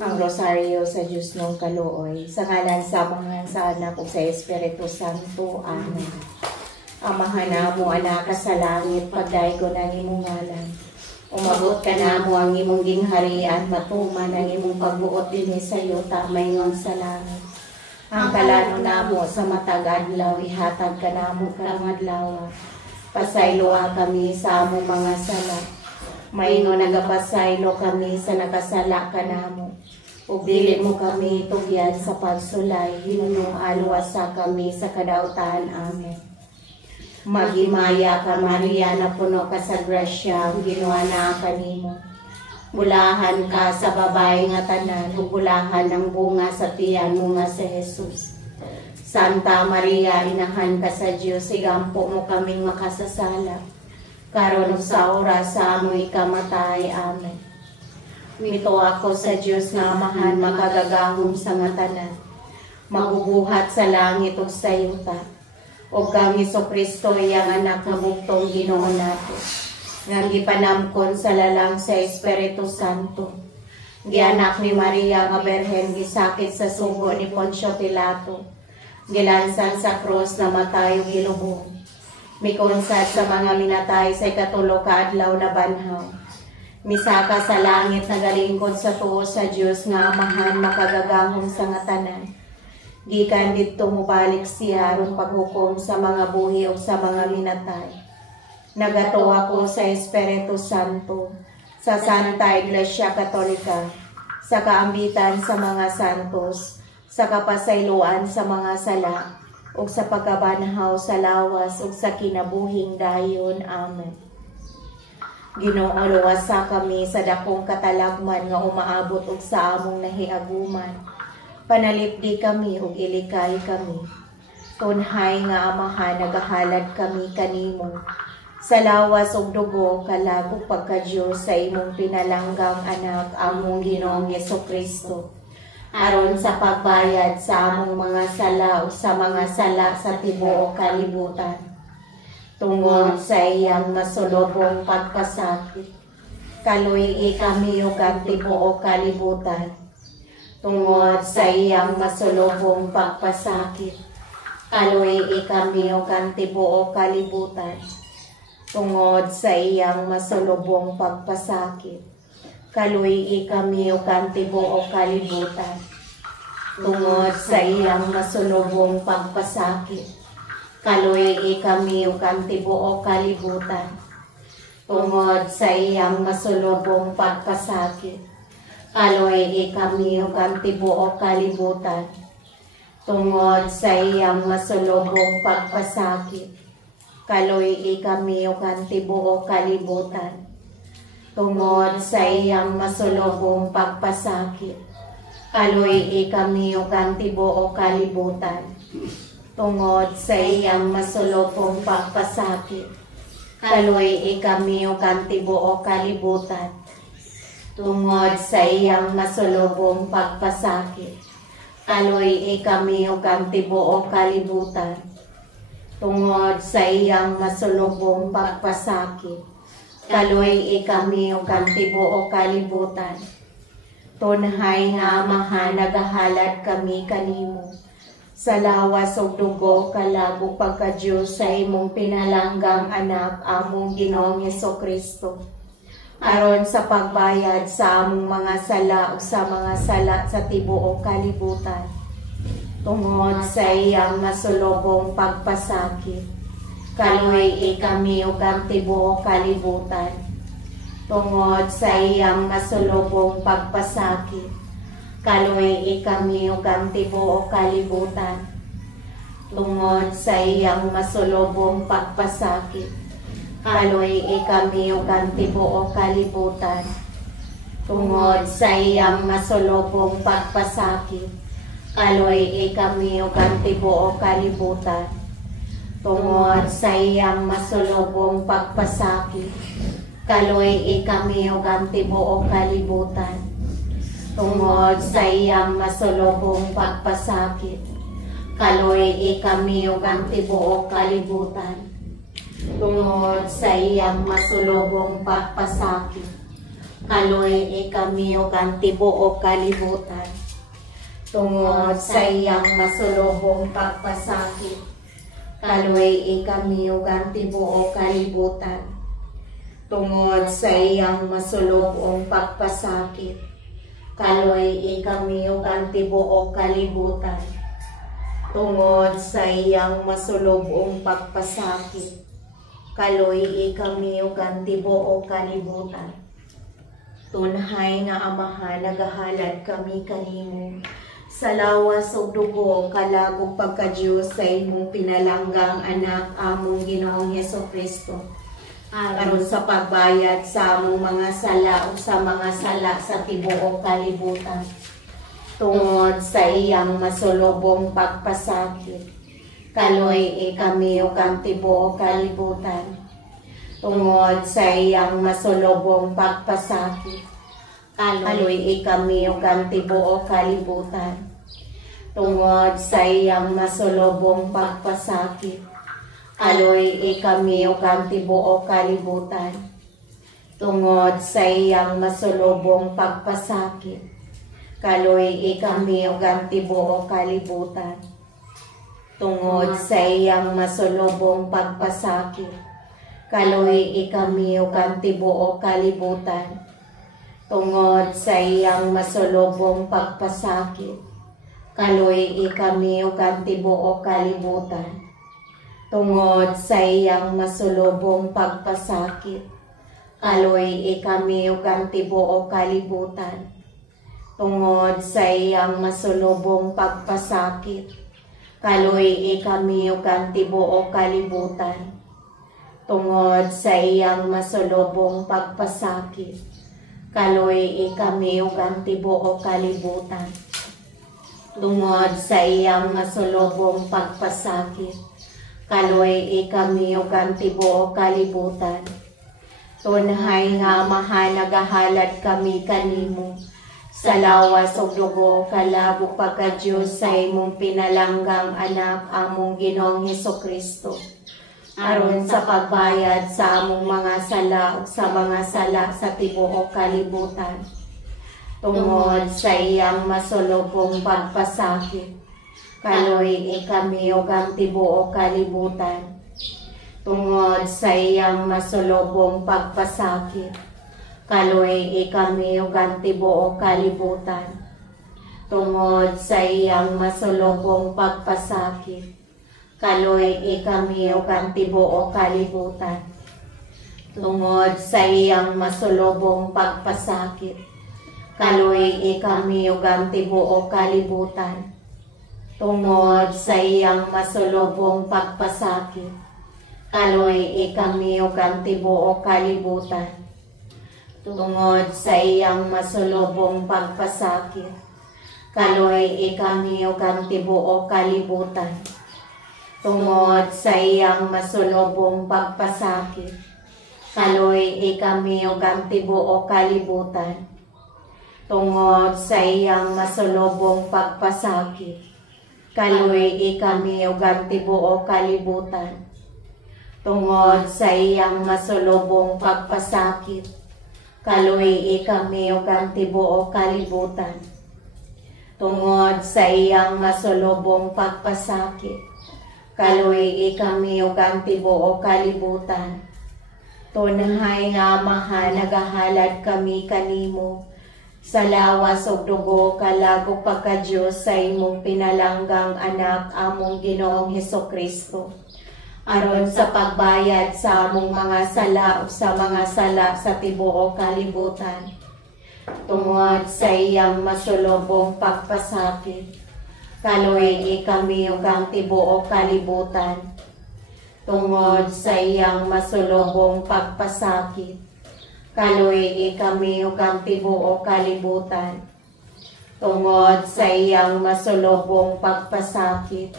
ang rosaryo sa Diyos ng kaluoy, sa ngalan sa mga sa anak o sa Espiritu Santo. Amen. Amahan na mo, anak ka sa langit, pagdaigo ng imong ngalan. Umabot ka na mo ang imong gingharian, matuman ang imong pagbuot din sa iyo, tamay ngon sa langit. Ang kalano na mo sa matag adlaw, ihatag ka na mo karang adlaw. Pasayloa kami sa among mga sala. Maingon nagapasaylo kami sa nakasala ka na mo. Ug dili mo kami tugyan sa pagsulay, hinunong alwasa kami sa kadaotan. Amen. Magimaya ka Maria, na puno ka sa grasya, Ginoo na kanimo. Bulahan ka sa babae nga tanan, ug bulahan ang bunga sa tiyan mo nga si Jesus. Santa Maria, inahan ka sa Dios, igampo mo kaming makasasala. Karon sa oras sa amoy ikamatay. Amen. Mito ako sa Dios nga Amahan, makagagahom sa nga tanan. Magubuhat sa langit ug sa yuta. O kang Jesucristo, iyang anak nga bugtong Ginoo nato, nga gipanamkon sa lalang sa Espiritu Santo. Gianak ni Maria nga Berhen, gisakit sa sugo ni Poncio Pilato. Gilansan sa krus, namatay ug gilubong. Mikonsad sa mga minatay sa ikatulo ka adlaw na banhaw. Misaka sa langit, nagalingkod sa tuo sa Dios nga Amahan, makagagahom sa nga tanan. Gikan didto mubalik siya aron paghukom sa mga buhi o sa mga minatay. Nagatuwa ko sa Espiritu Santo, sa Santa Iglesia Katolika, sa kaambitan sa mga santos, sa kapasayloan sa mga sala, ug sa pagkabanhaw sa lawas ug sa kinabuhing dayon. Amen. Ginoo, luwasa kami sa dakong katalagman nga umaabot ug sa among nahiaguman. Panalipdi kami ug ilikay kami. Tunhay nga Amahan, nagahalad kami kanimo. Sa lawas ug dugo, kalag ug pagka-Diyos sa imong pinalanggang anak, among Ginoong Jesucristo. Aron sa pagbayad sa among mga sala o sa mga sala sa tibuok kalibutan. Tungod sa iyang masulobong pagpasakit, kaluy kami ug ang tibuok kalibutan. Tungod sa iyang masulobong pagpasakit, kaluy kami ug ang tibuok kalibutan. Tungod sa iyang masulobong pagpasakit, kaluy kami ug ang tibuok kalibutan. Tungod sa iyang masulobong pagpasakit, kaluy kami ug ang tibuok kalibutan. Tungod sa iyang masulobong pagpasakit, kaluy kami ug ang tibuok kalibutan. Tungod sa iyang masulobong pagpasakit, kaluy kami ug ang tibuok kalibutan. Tungod sa iyang masulobong pagpasakit, kaluy kami ug ang tibuok kalibutan. Tungod sa iyang masulobong pagpasakit, kaluy kami ug ang tibuok kalibutan. Tungod sa iyang masulobong pagpasakit, kaluy kami ug ang tibuok kalibutan. Tungod sa iyang masulobong pagpasakit, kaluy kami ug ang tibuok kalibutan. Tunhay nga Amahan, nagahalad kami kanimo. Sa lawas ug dugo, kalag ug pagka-Diyos sa imong pinalanggang anak, among Ginoong Jesucristo. Aron sa pagbayad sa among mga sala o sa mga sala sa tibuok kalibutan. Tungod sa iyang masulobong pagpasakit, kaluy kami ug ang tibuok kalibutan. Tungod sa iyang masulobong pagpasakit, kaluy kami ug ang tibuok kalibutan. Tungod sa iyang masulobong pagpasakit, kaluy kami ug ang tibuok kalibutan. Tungod sa iyang masulobong pagpasakit, kaluy kami ug ang tibuok kalibutan. Tungod sa iyang masulobong pagpasakit, kaluy kami ug ang tibuok kalibutan. Tungod sa iyang masulobong pagpasakit, kaluy kami ug ang tibuok kalibutan. Tungod sa iyang masulobong pagpasakit, Kaloy kami ug ang tibuok kalibutan. Tungod sa iyang masulubong pagpasakit, kaloy kami ug ang tibuok kalibutan. Tungod sa iyang masulubong pagpasakit, kaloy kami ug ang tibuok kalibutan. Tungod sa iyang masulubong pagpasakit, kaloy kami ug ang tibuok kalibutan. Tunhay nga Amahan, nagahalad kami kanimo sa lawas ug dugo kalagog pagka-Dios sa imong pinalanggang anak among Ginoong Hesukristo, aron sa pagbayad sa among mga sala ug sa mga sala sa tibuok kalibutan. Tungod sa iyang masulubong pagpasakit, kaloy kami ug ang tibuok kalibutan. Tungod sa iyang masulubong pagpasakit, kaloy kami ug ang tibuok kalibutan. Tungod sa iyang masulubong pagpasakit, kaloy kami ug ang tibuok kalibutan. Tungod sa iyang masulubong pagpasakit, kaloy kami ug ang tibuok kalibutan. Tungod sa iyang masulubong pagpasakit, kaloy kami ug ang tibuok kalibutan. Tungod sa iyang masulubong pagpasakit, kaloy kami ug ang tibuok kalibutan. Tungod sa iyang masulubong pagpasakit, kaloy kami ug ang tibuok kalibutan. Tungod sa iyang masulubong pagpasakit, kaloy kami ug ang tibuok kalibutan. Tungod sa iyang masulubong pagpasakit, kaloy kami ug ang tibuok kalibutan. Tungod sa iyang masulubong pagpasakit, kaloy kami ug ang tibuok kalibutan. Tunhay nga Amahan, nagahalad kami kanimo sa lawas ug dugo kalagog pagka-Dios sa imong pinalanggang anak among Ginoong Hesukristo, aron sa pagbayad sa among mga sala ug sa mga sala sa tibuok kalibutan. Tungod sa iyang masulubong pagpasakit, kaloy kami ug ang tibuok kalibutan. Tungod sa iyang masulubong pagpasakit, kaloy kami ug ang tibuok kalibutan. Tungod sa iyang masulubong pagpasakit, kaloy kami ug ang tibuok kalibutan. Tungod sa iyang masulubong pagpasakit, kaloy kami ug ang tibuok kalibutan. Tungod sa iyang masulubong pagpasakit, kaloy kami ug ang tibuok kalibutan. Tungod sa iyang masulubong pagpasakit, kaloy kami ug ang tibuok kalibutan. Tungod sa iyang masulubong pagpasakit, kaloy kami ug ang tibuok kalibutan. Tungod sa iyang masulubong pagpasakit, kaloy kami ug ang tibuok kalibutan. Tungod sa iyang masulubong pagpasakit, kaloy kami ug ang tibuok kalibutan. Tungod sa iyang masulubong pagpasakit, kaloy kami ug ang tibuok kalibutan. Tunhay nga Amahan, nagahalad kami kanimo sa lawas ug dugo kalagog pagka-Dios sa imong pinalanggang anak among Ginoong Hesukristo, aron sa pagbayad sa among mga sala ug sa mga sala sa tibuok kalibutan. Tungod sa iyang masulubong pagpasakit, kaloy kami ug ang tibuok kalibutan. Tungod sa iyang masulubong pagpasakit, kaloy kami ug ang tibuok kalibutan. Tungod sa iyang masulubong pagpasakit,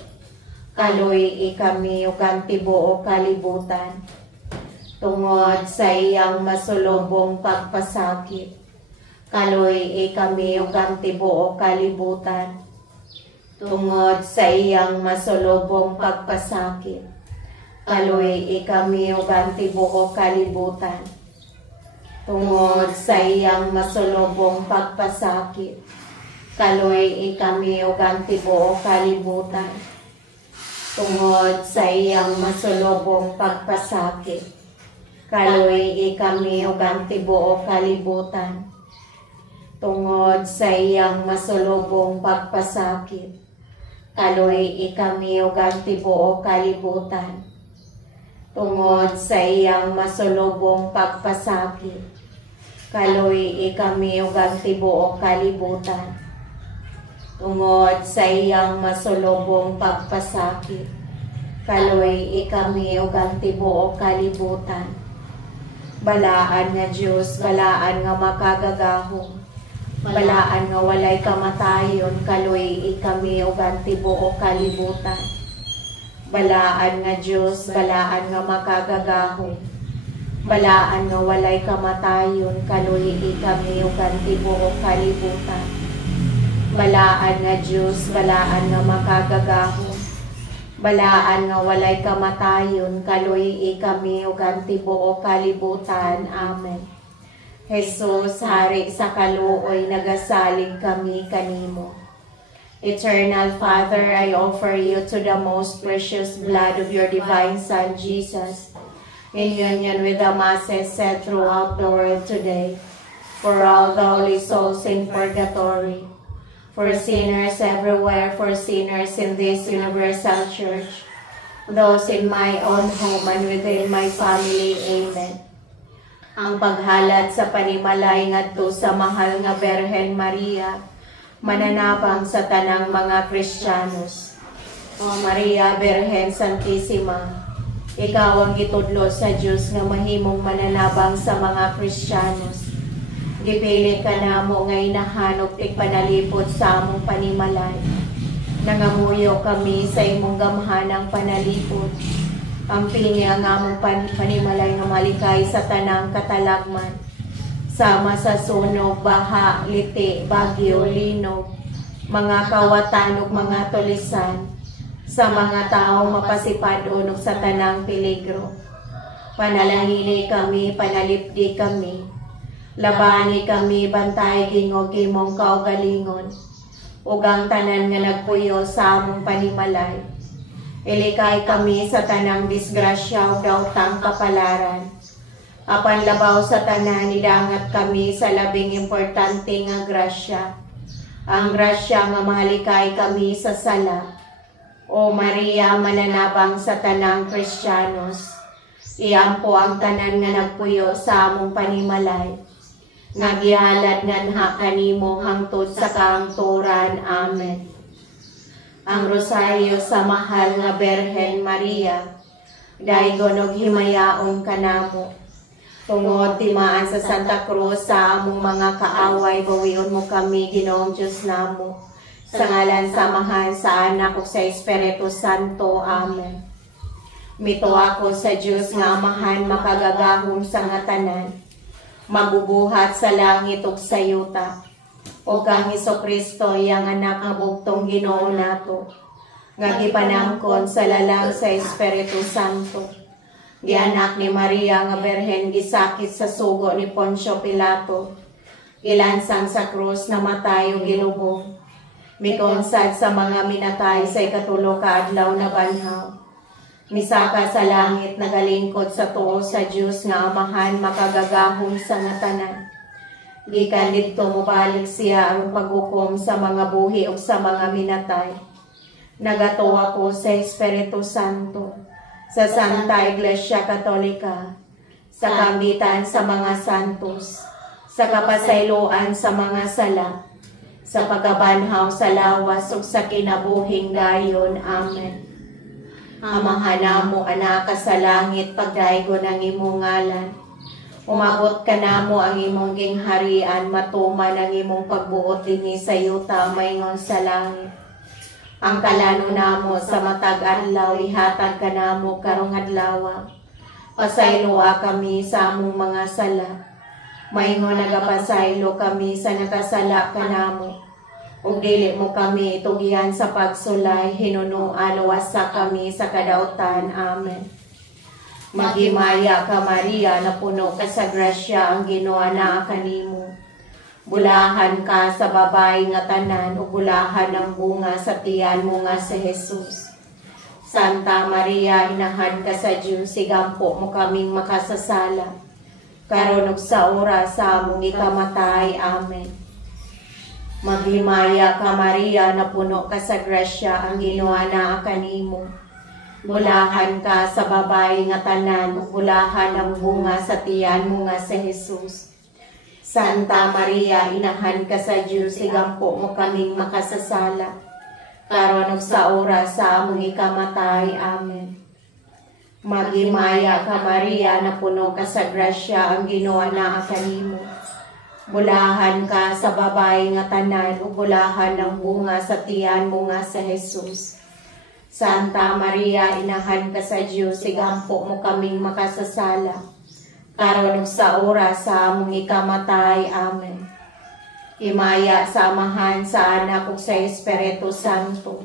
kaloy kami ug ang tibuok kalibutan. Tungod sa iyang masulubong pagpasakit, kaloy kami ug ang tibuok kalibutan. Tungod sa iyang masulubong pagpasakit, kaloy kami ug ang tibuok kalibutan. tungod sa iyang masulubong pagpasakit. Kaluoy kami ug ang tibuok kalibutan. Tungod sa iyang masulubong pagpasakit. Kaluoy kami ug ang tibuok kalibutan. Tungod sa iyang masulubong pagpasakit. Kaluoy kami ug ang tibuok kalibutan. Tungod sa iyang masulubong pagpasakit. Kaluoy kami ug ang tibuok kalibutan. Tungod sa iyang masulubong pagpasakit. Kaluoy kami ug ang tibuok kalibutan. Balaan nga Dios, balaan nga makagagahom. Balaan nga walay kamatayon, kaluoy kami ug ang tibuok kalibutan. Balaan nga Dios, balaan nga makagagahom. Balaan nga walay kamatayon, kaluoy kami ug ang tibuok kalibutan. Balaan nga Dios, balaan nga makagagahom. Balaan nga walay kamatayon, kaluoy kami ug ang tibuok kalibutan. Amen. Jesus, Hari sa kaluoy, nagasalig kami kanimo. Eternal Father, I offer you to the most precious blood of your divine Son, Jesus, in union with the masses said throughout the world today, for all the holy souls in purgatory, for sinners everywhere, for sinners in this universal church, those in my own home and within my family. Amen. Ang paghalat sa panimalay ngadto sa mahal nga Birhen Maria, mananabang sa tanang mga Kristiyanos. O Maria, Birhen Santissima, ikaw ang gitudlo sa Diyos nga mahimong mananabang sa mga Kristiyanos. Gipili ka namo nga inahanok ti panalipod sa among panimalay. Nangamuyo kami sa imong gamhanang panalipod. Ampini ang among panimalay nga malikay sa tanang katalagman. Sama sa sunog, baha, liti, bagyo, linog, mga kawatan ug mga tulisan, sa mga taong mapasipad ug sa tanang peligro. Panalangini kami, panalipdi kami, labani kami, bantay gingog imong kaugalingon, ug ang tanan nga nagpuyo sa among panimalay. Ilikay kami sa tanang disgrasya ug daotang kapalaran. Apan labaw sa tanan, idangat kami sa labing importante nga grasya. Ang grasya nga mahalikay kami sa sala. O Maria, mananabang sa tanang Kristiyanos, iampo ang tanan nga nagpuyo sa among panimalay. Nga gihalad nganha kanimo hangtod sa kahangturan. Amen. Ang rosaryo sa mahal nga Birhen Maria, daygon og himayaon kanamo. Tungod timaan sa Santa Cruz sa among mga kaaway, bawion mo kami, Ginoong Diyos namo. Sa ngalan samahan sa Anak ug sa Espiritu Santo. Amen. Mito ako sa Diyos nga Amahan, makagagahom sa nga tanan, mabubuhat sa langit ug sa yuta. O kang Hesukristo, iyang anak nga bugtong Ginoo nato, nga gipanangkon sa lalang sa Espiritu Santo. Gianak ni Maria nga Birhen, gisakit sa sugo ni Poncio Pilato, gilansang sa krus, namatay ug gilubong, mikonsad sa mga minatay sa ikatulo ka adlaw na banhaw, misaka sa langit, nagalingkod sa tuo sa Dios nga Amahan, makagagahom sa nga tanan. Gikan didto mobalik siya ang paghukom sa mga buhi ug sa mga minatay. Nagatuwa ko sa Espiritu Santo, sa Santa Iglesia Katolika, sa kambitan sa mga santos, sa kapasayloan sa mga sala, sa pagabanhaw sa lawas ug sa kinabuhing dayon. Amen. Amahan namo anak ka sa langit, pagdaygon ang imong ngalan. Umabot ka namo ang imong gingharian, matuman ang imong pagbuot dinhi sa yuta maingon sa langit. Ang kalano namo sa matag adlaw, ihatag ka namo karong adlaw. Pasayloa kami sa among mga sala, maingon nagapasaylo kami sa nakasala ka namo. Ug dili mo kami itugihan sa pagsulay, hinunuan wasa kami sa kadautan. Amen. Maghimaya ka Maria, na puno ka sa grasya, ang Ginoo naa kanimo. Bulahan ka sa babae nga tanan, ug bulahan ang bunga sa tiyan mo nga si Jesus. Santa Maria, inahan ka sa Diyos, sigampo mo kaming makasasala. Karon ug sa oras sa among ikamatay. Amen. Maghimaya ka Maria, na puno ka sa grasya, ang Ginoo naa kanimo. Bulahan ka sa babae nga tanan, bulahan ang bunga sa tiyan mo nga si Jesus. Santa Maria, inahan ka sa Diyos, sigampo mo kaming makasasala. Karon ug sa oras sa among ikamatay. Amen. Maghimaya ka Maria, na puno ka sa grasya, ang Ginoo naa kanimo. Bulahan ka sa babae nga tanan, ug bulahan ang bunga sa tiyan mo nga si Jesus. Santa Maria, inahan ka sa Diyos, sigampo mo kaming makasasala. Karon ug sa oras sa among ikamatay. Amen. Himaya sa Amahan, sa Anak ug sa Espiritu Santo.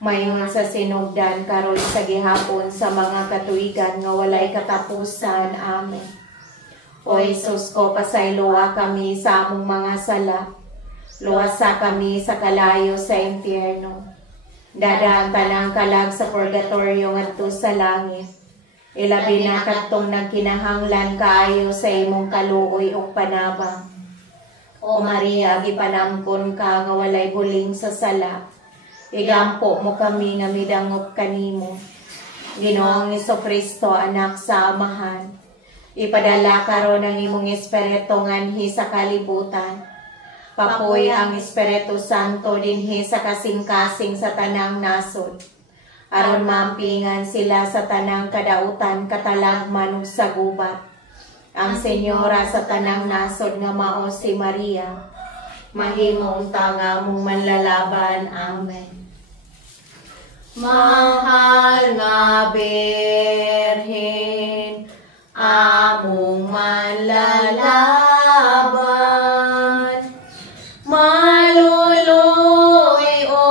Mayon sa sinugdan, karon sa gihapon, sa mga katuigan nga walay katapusan. Amen. O Jesus ko, pasayloa kami sa among mga sala. Luwasa kami sa kalayo sa impyerno. Dadaan tanang kalag sa purgatorio ngadto sa langit. Ilabi na kadtong nagkinahanglan kaayo sa imong kaluoy ug panabang. O Maria, gipanamkon ka nga walay buling sa sala. Igampo mo kami nga midangop kanimo. Ginoong Jesucristo, anak sa Amahan, ipadala karon ang imong espiritu nganhi sa kalibutan. Papoy ang Espiritu Santo dinhi sa kasing-kasing sa tanang nasod. Aron maampingan sila sa tanang kadautan, katalagman ug sa gubat. Ang Senyora sa tanang nasod nga mao si Maria, mahimong tanga mong manlalaban. Amen. Mahal nga Birhen, among manlalaban, maluluy o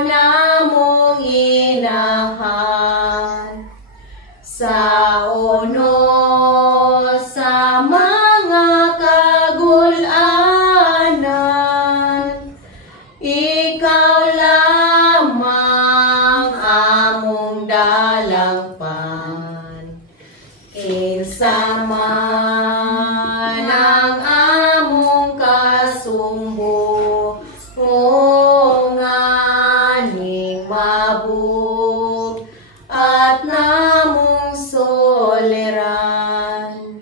namong inahan sa uno sa mga kagulanan. Ikaw lamang among dalangpan, kinsa man ang among kasumbunganing mabug at namong soliran.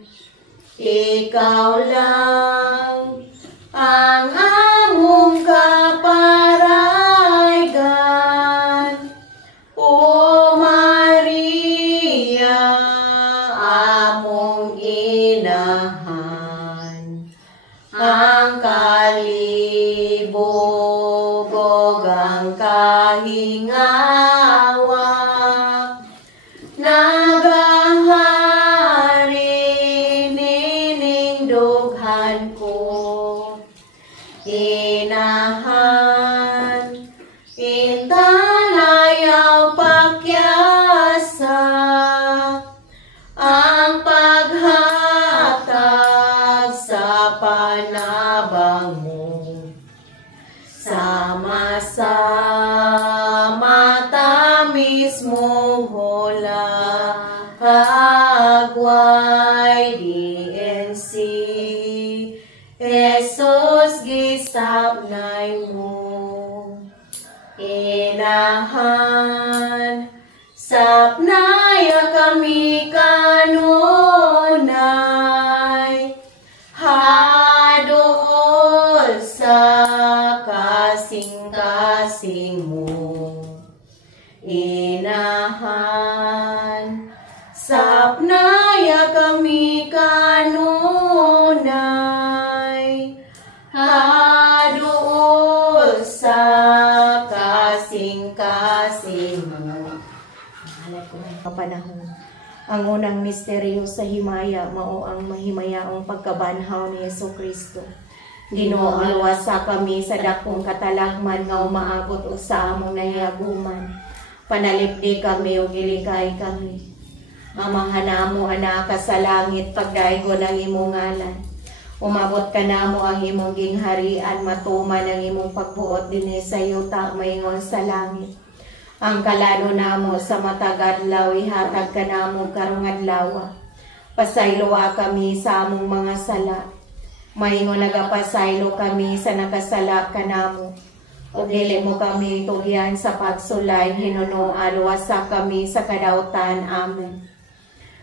Ikaw lang ang among kaparaygan, O Maria, among inahan. Ang kalibog ug ang kahingawa nagahari nining dughan ko. Inahan, intanayaw pakyasa, ang paghatag sa panabang mo. Sama-sama tamis mong hula, agway DNC. Jesus gisabnay mo. Inahan, sapnaya kami kanunay, hadool sa kasing-kasing mo. Inahan, sapnaya kami kanunay, hadool sa kasing-kasing mo. Mahalap ko ng kapanahon. Ang unang misteryo sa himaya mao ang mahimayaong pagkabanhaw ni Jesucristo. Ginoo, luwasa kami sa dakong katalagman nga umaabot sa among nahiaguman. Panalipdi kami o giligay kami. Amahan namo anak ka sa langit, pagdaigo ng imong ngalan. Umabot ka namo ang imong gingharian, matuman ang imong pagbuot dinhi sa yuta maingon sa langit. Ang kalano namo sa matag adlaw ihatag ka namo karong adlaw. Pasayloa kami sa among mga sala. Maingon nagapasaylo kami sa nakasala ka namo. O dili mo kami tugyan sa pagsulay, hinuno aluwasa kami sa kadautan. Amen.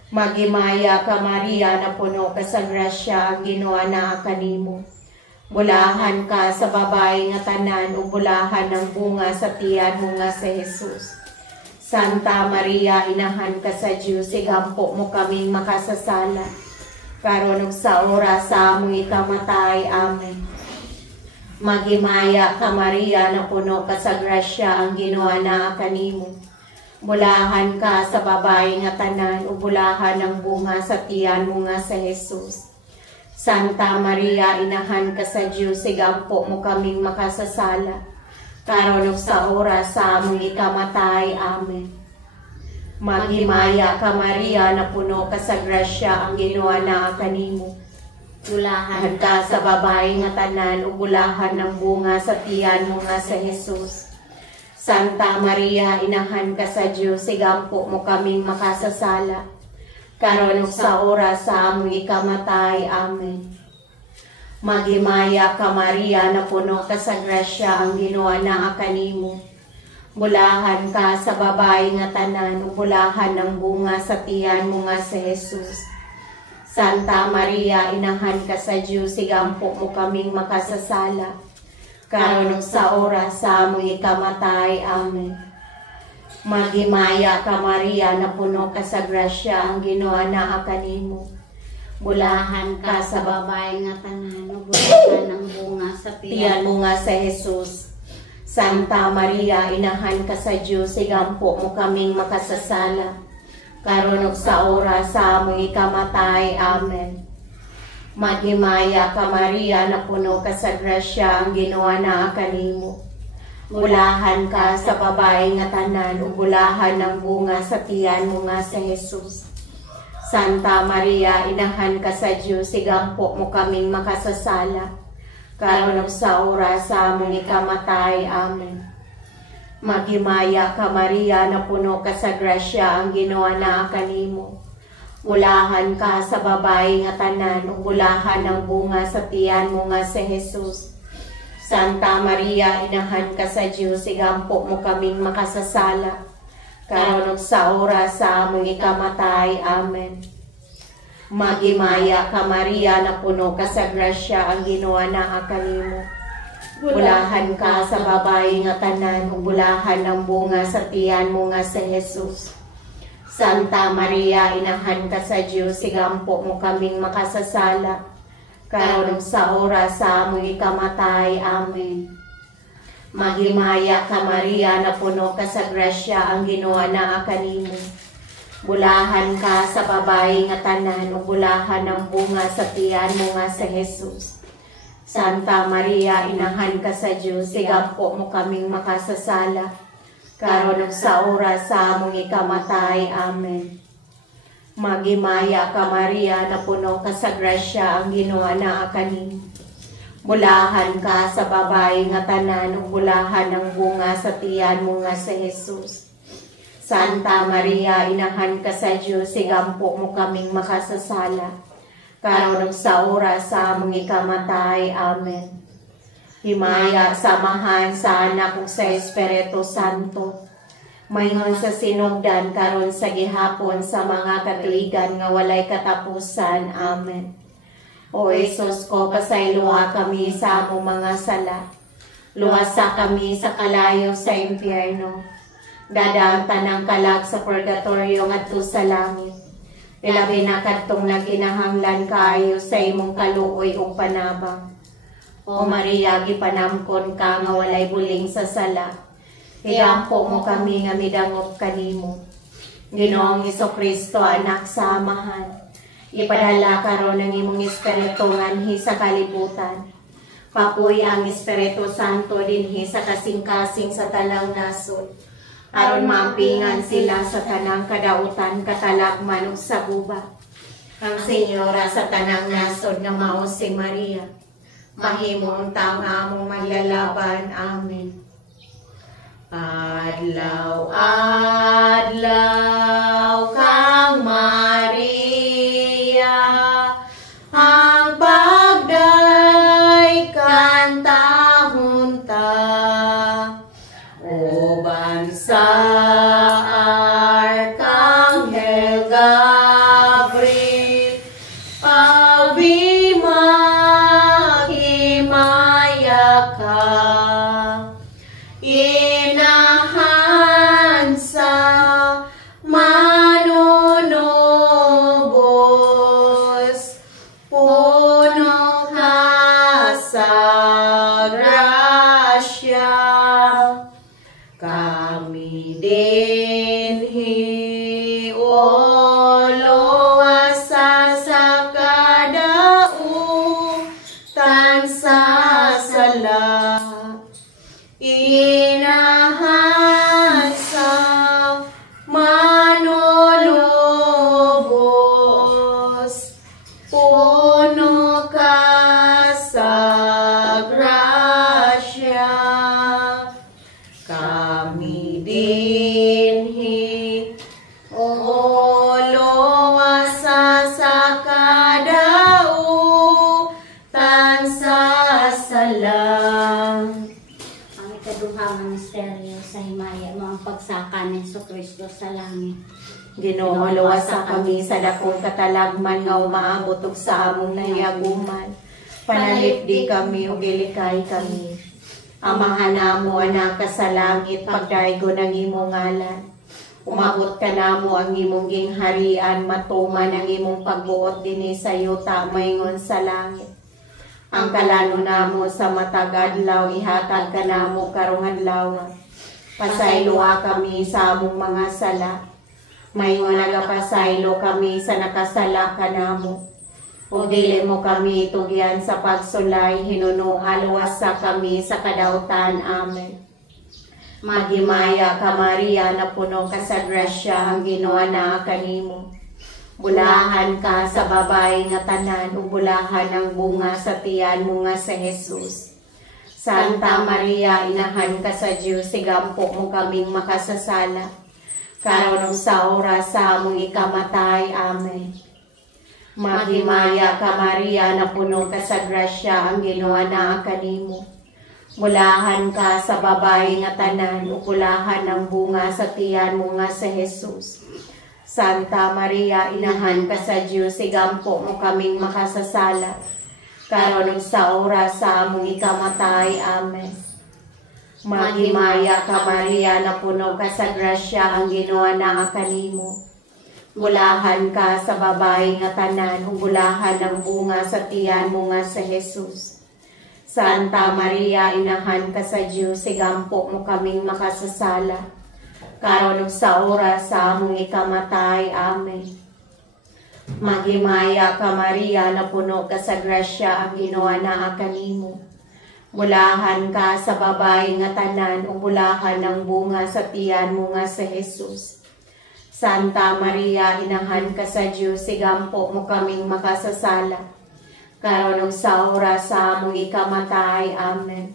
Magimaya ka Maria, na puno ka sa grasya, ang Ginoo naa kanimo. Bulahan ka sa babae nga tanan, ug bulahan ng bunga sa tiyan mo nga si Jesus. Santa Maria, inahan ka sa Diyos, igampo mo kaming makasasala. Karon ug sa oras sa among ikamatay. Amen. Magimaya ka Maria, na puno ka sa grasya, ang Ginoo naa kanimo. Bulahan ka sa babae nga tanan, o bulahan ng bunga sa tiyan mo nga sa Jesus. Santa Maria, inahan ka sa Diyos, igampo mo kaming makasasala. Karon ug sa oras sa among ikamatay. Amen. Maghimaya ka Maria, na puno ka sa grasya, ang Ginoo naa kanimo. Bulahan ka sa babae nga tanan, o bulahan ng bunga sa tiyan mo nga sa Jesus. Santa Maria, inahan ka sa Diyos, igampo mo kaming makasasala. Karon ug sa oras sa among ikamatay. Amen. Maghimaya ka Maria, na puno ka sa grasya, ang Ginoo naa kanimo. Bulahan ka sa babae nga tanan, o bulahan ng bunga sa tiyan mo nga sa Jesus. Santa Maria, inahan ka sa Diyos, igampo mo kaming makasasala. Karon ug sa oras sa among ikamatay. Amen. Maghimaya ka Maria, na puno ka sa grasya, ang Ginoo naa kanimo. Bulahan ka sa babae nga tanan, ug bulahan ng bunga sa tiyan mo nga sa Jesus. Santa Maria, inahan ka sa Diyos, igampo mo kaming makasasala. Karon ug sa oras sa among ikamatay. Amen. Maghimaya ka Maria, na puno ka sa grasya, ang Ginoo naa kanimo. Bulahan ka sa babae nga tanan, ug bulahan ng bunga sa tiyan mo nga sa Jesus. Santa Maria, inahan ka sa Diyos, igampo mo kaming makasasala. Karon ug sa oras sa among ikamatay. Amen. Maghimaya ka Maria, na puno ka sa grasya, ang Ginoo naa kanimo. Bulahan ka sa babae nga tanan, ug bulahan ng bunga sa tiyan mo nga si Jesus. Santa Maria, inahan ka sa Diyos, igampo mo kaming makasasala. Karon ug sa oras sa among ikamatay. Amen. Maghimaya ka Maria, na puno ka sa grasya, ang Ginoo naa kanimo. Bulahan ka sa babae nga tanan, ug bulahan ng bunga sa tiyan mo nga si Jesus. Santa Maria, inahan ka sa Diyos, igampo mo kaming makasasala. Karon ug sa oras sa among ikamatay. Amen. Maghimaya ka Maria, na puno ka sa grasya, ang Ginoo naa kanimo. Bulahan ka sa babae nga tanan, ug bulahan ng bunga sa tiyan mo nga sa Jesus. Santa Maria, inahan ka sa Diyos, igampo mo kaming makasasala. Karon ug sa oras sa among ikamatay. Amen. Maghimaya ka Maria, na puno ka sa grasya, ang Ginoo naa kanimo. Bulahan ka sa babae nga tanan, ug bulahan ng bunga sa tiyan mo nga sa Jesus. Santa Maria, inahan ka sa Diyos, igampo mo kaming makasasala. Karon ug sa oras sa among ikamatay. Amen. Himaya samahan sa anak ug sa Espiritu Santo. Maingon sa sinugdan karon sa gihapon sa mga katuigan nga walay katapusan. Amen. O Jesus ko, pasayloa kami sa among mga sala. Luwasa kami sa kalayo sa impyerno. Dadaan tanang kalag sa purgatorio ngadto sa langit. Ilabi na kadtong naginahanglan kaayo sa imong kaluoy ug panabang. O Maria, gipanamkon ka nga walay buling sa sala. Igampo mo kami nga midangop kanimo. Ginoong Hesukristo, anak sa amahan. Ipadala karon ng imong espiritu nganhi sa kalibutan. Papuy ang Espiritu Santo dinhi sa kasing-kasing sa talang nasod. aron maampingan sila sa tanang kadautan, katalagman ug sa guba. Ang Senyora sa tanang nasod nga mao si Maria, mahimong taong among maglalaban. Amen. Adlaw, adlaw kang Maria, ang pagday kantahon ta, uban sa Arkanghel Gabriel, pagimahimaya ka. Inahan sa manunubos, puno ka sa grasya, kami dinhi oloasa sa kadautan sa sala. Inahan sa manunubos, puno ka sa grasya, kami dinhi oloasa sa kadautan sa sala. Kaduhang misteryo sa himaya mo ang pagsaka ni Jesucristo sa langit. Ginoo, luwasa kami sa dakong katalagman nga umaabot ug sa among nahiaguman. Panalipdi kami ug ilikay kami. Amahan namo anak ka sa langit, pagdaygo ng imong ngalan. Umabot ka namo ang imong gingharian, matuman ang imong pagbuot dinhi sa yuta maingon sa langit. Ang kalano namo sa matag adlaw, ihatag ka namo karong adlaw. Pasayloa kami sa among mga sala, maingon nagapasaylo kami sa nakasala ka namo. Ug dili mo kami tugyan sa pagsulay, hinuno aluwasa kami sa kadautan. Amen. Maghimaya ka Maria, na puno ka sa grasya, ang Ginoo naa kanimo. Bulahan ka sa babae nga tanan, ug bulahan ang bunga sa tiyan mo nga sa Jesus. Santa Maria, inahan ka sa Diyos, sigampo mo kaming makasasala, karon ug sa oras sa among ikamatay. Amen. Maghimaya ka Maria, na puno ka sa grasya, ang Ginoo naa kanimo. Bulahan ka sa babae nga tanan, ug bulahan ang bunga sa tiyan mo nga sa Jesus. Santa Maria, inahan ka sa Diyos, sigampo mo kaming makasasala, karon ug sa oras sa among ikamatay. Amen. Maghimaya ka Maria, na puno ka sa grasya, ang Ginoo naa kanimo. Bulahan ka sa babae nga tanan, ug bulahan ang bunga sa tiyan mo nga sa Jesus. Santa Maria, inahan ka sa Diyos, sigampo mo kaming makasasala, karon ug sa oras sa among ikamatay. Amen. Maghimaya ka Maria, na puno ka sa grasya, ang Ginoo naa kanimo. Bulahan ka sa babae nga tanan, ug bulahan ang bunga sa tiyan mo nga sa Jesus. Santa Maria, inahan ka sa Diyos, sigampo mo kaming makasasala, karon ug sa oras sa among ikamatay. Amen.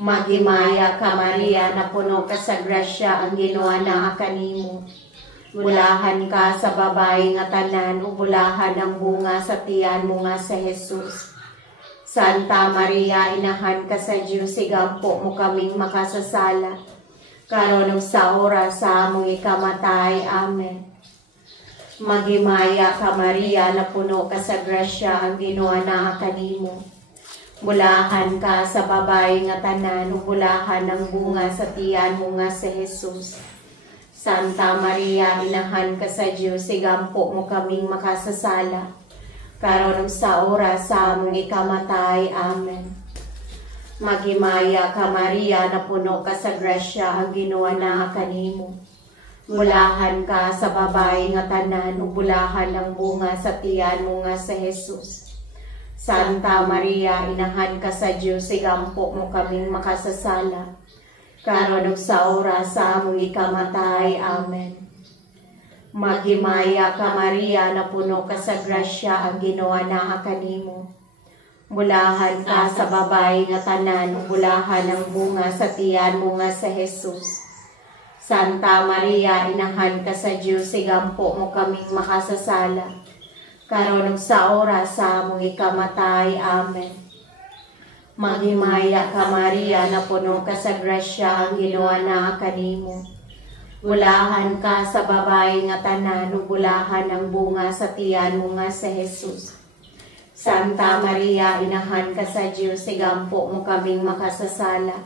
Maghimaya ka Maria, na puno ka sa grasya, ang Ginoo naa kanimo. Bulahan ka sa babae nga tanan, ug bulahan ang bunga sa tiyan mo nga sa Jesus. Santa Maria, inahan ka sa Diyos, sigampo mo kaming makasasala, karon ug sa oras sa among ikamatay. Amen. Maghimaya ka Maria, na puno ka sa grasya, ang Ginoo naa kanimo. Bulahan ka sa babae nga tanan, ug bulahan ang bunga sa tiyan mo nga sa Jesus. Santa Maria, inahan ka sa Diyos, sigampo mo kaming makasasala, karon ug sa oras sa among ikamatay. Amen. Maghimaya ka Maria, na puno ka sa grasya, ang Ginoo naa kanimo. Bulahan ka sa babae nga tanan, ug bulahan ang bunga sa tiyan mo nga sa Jesus. Santa Maria, inahan ka sa Diyos, sigampo mo kaming makasasala, karon ug sa oras sa among ikamatay. Amen. Maghimaya ka Maria, napuno ka sa grasya, ang Ginoo naa kanimo. Bulahan ka sa babae nga tanan, ug bulahan ang bunga sa tiyan mo nga sa Jesus. Santa Maria, inahan ka sa Dios, igampo mo kaming makasasala, karon ug sa oras sa among ikamatay. Amen. Maghimaya ka Maria, napuno ka sa grasya, ang Ginoo naa kanimo. Bulahan ka sa babae nga tanan, ug bulahan ang bunga sa tiyan mo nga sa Jesus. Santa Maria, inahan ka sa Dios, igampo mo kaming makasasala,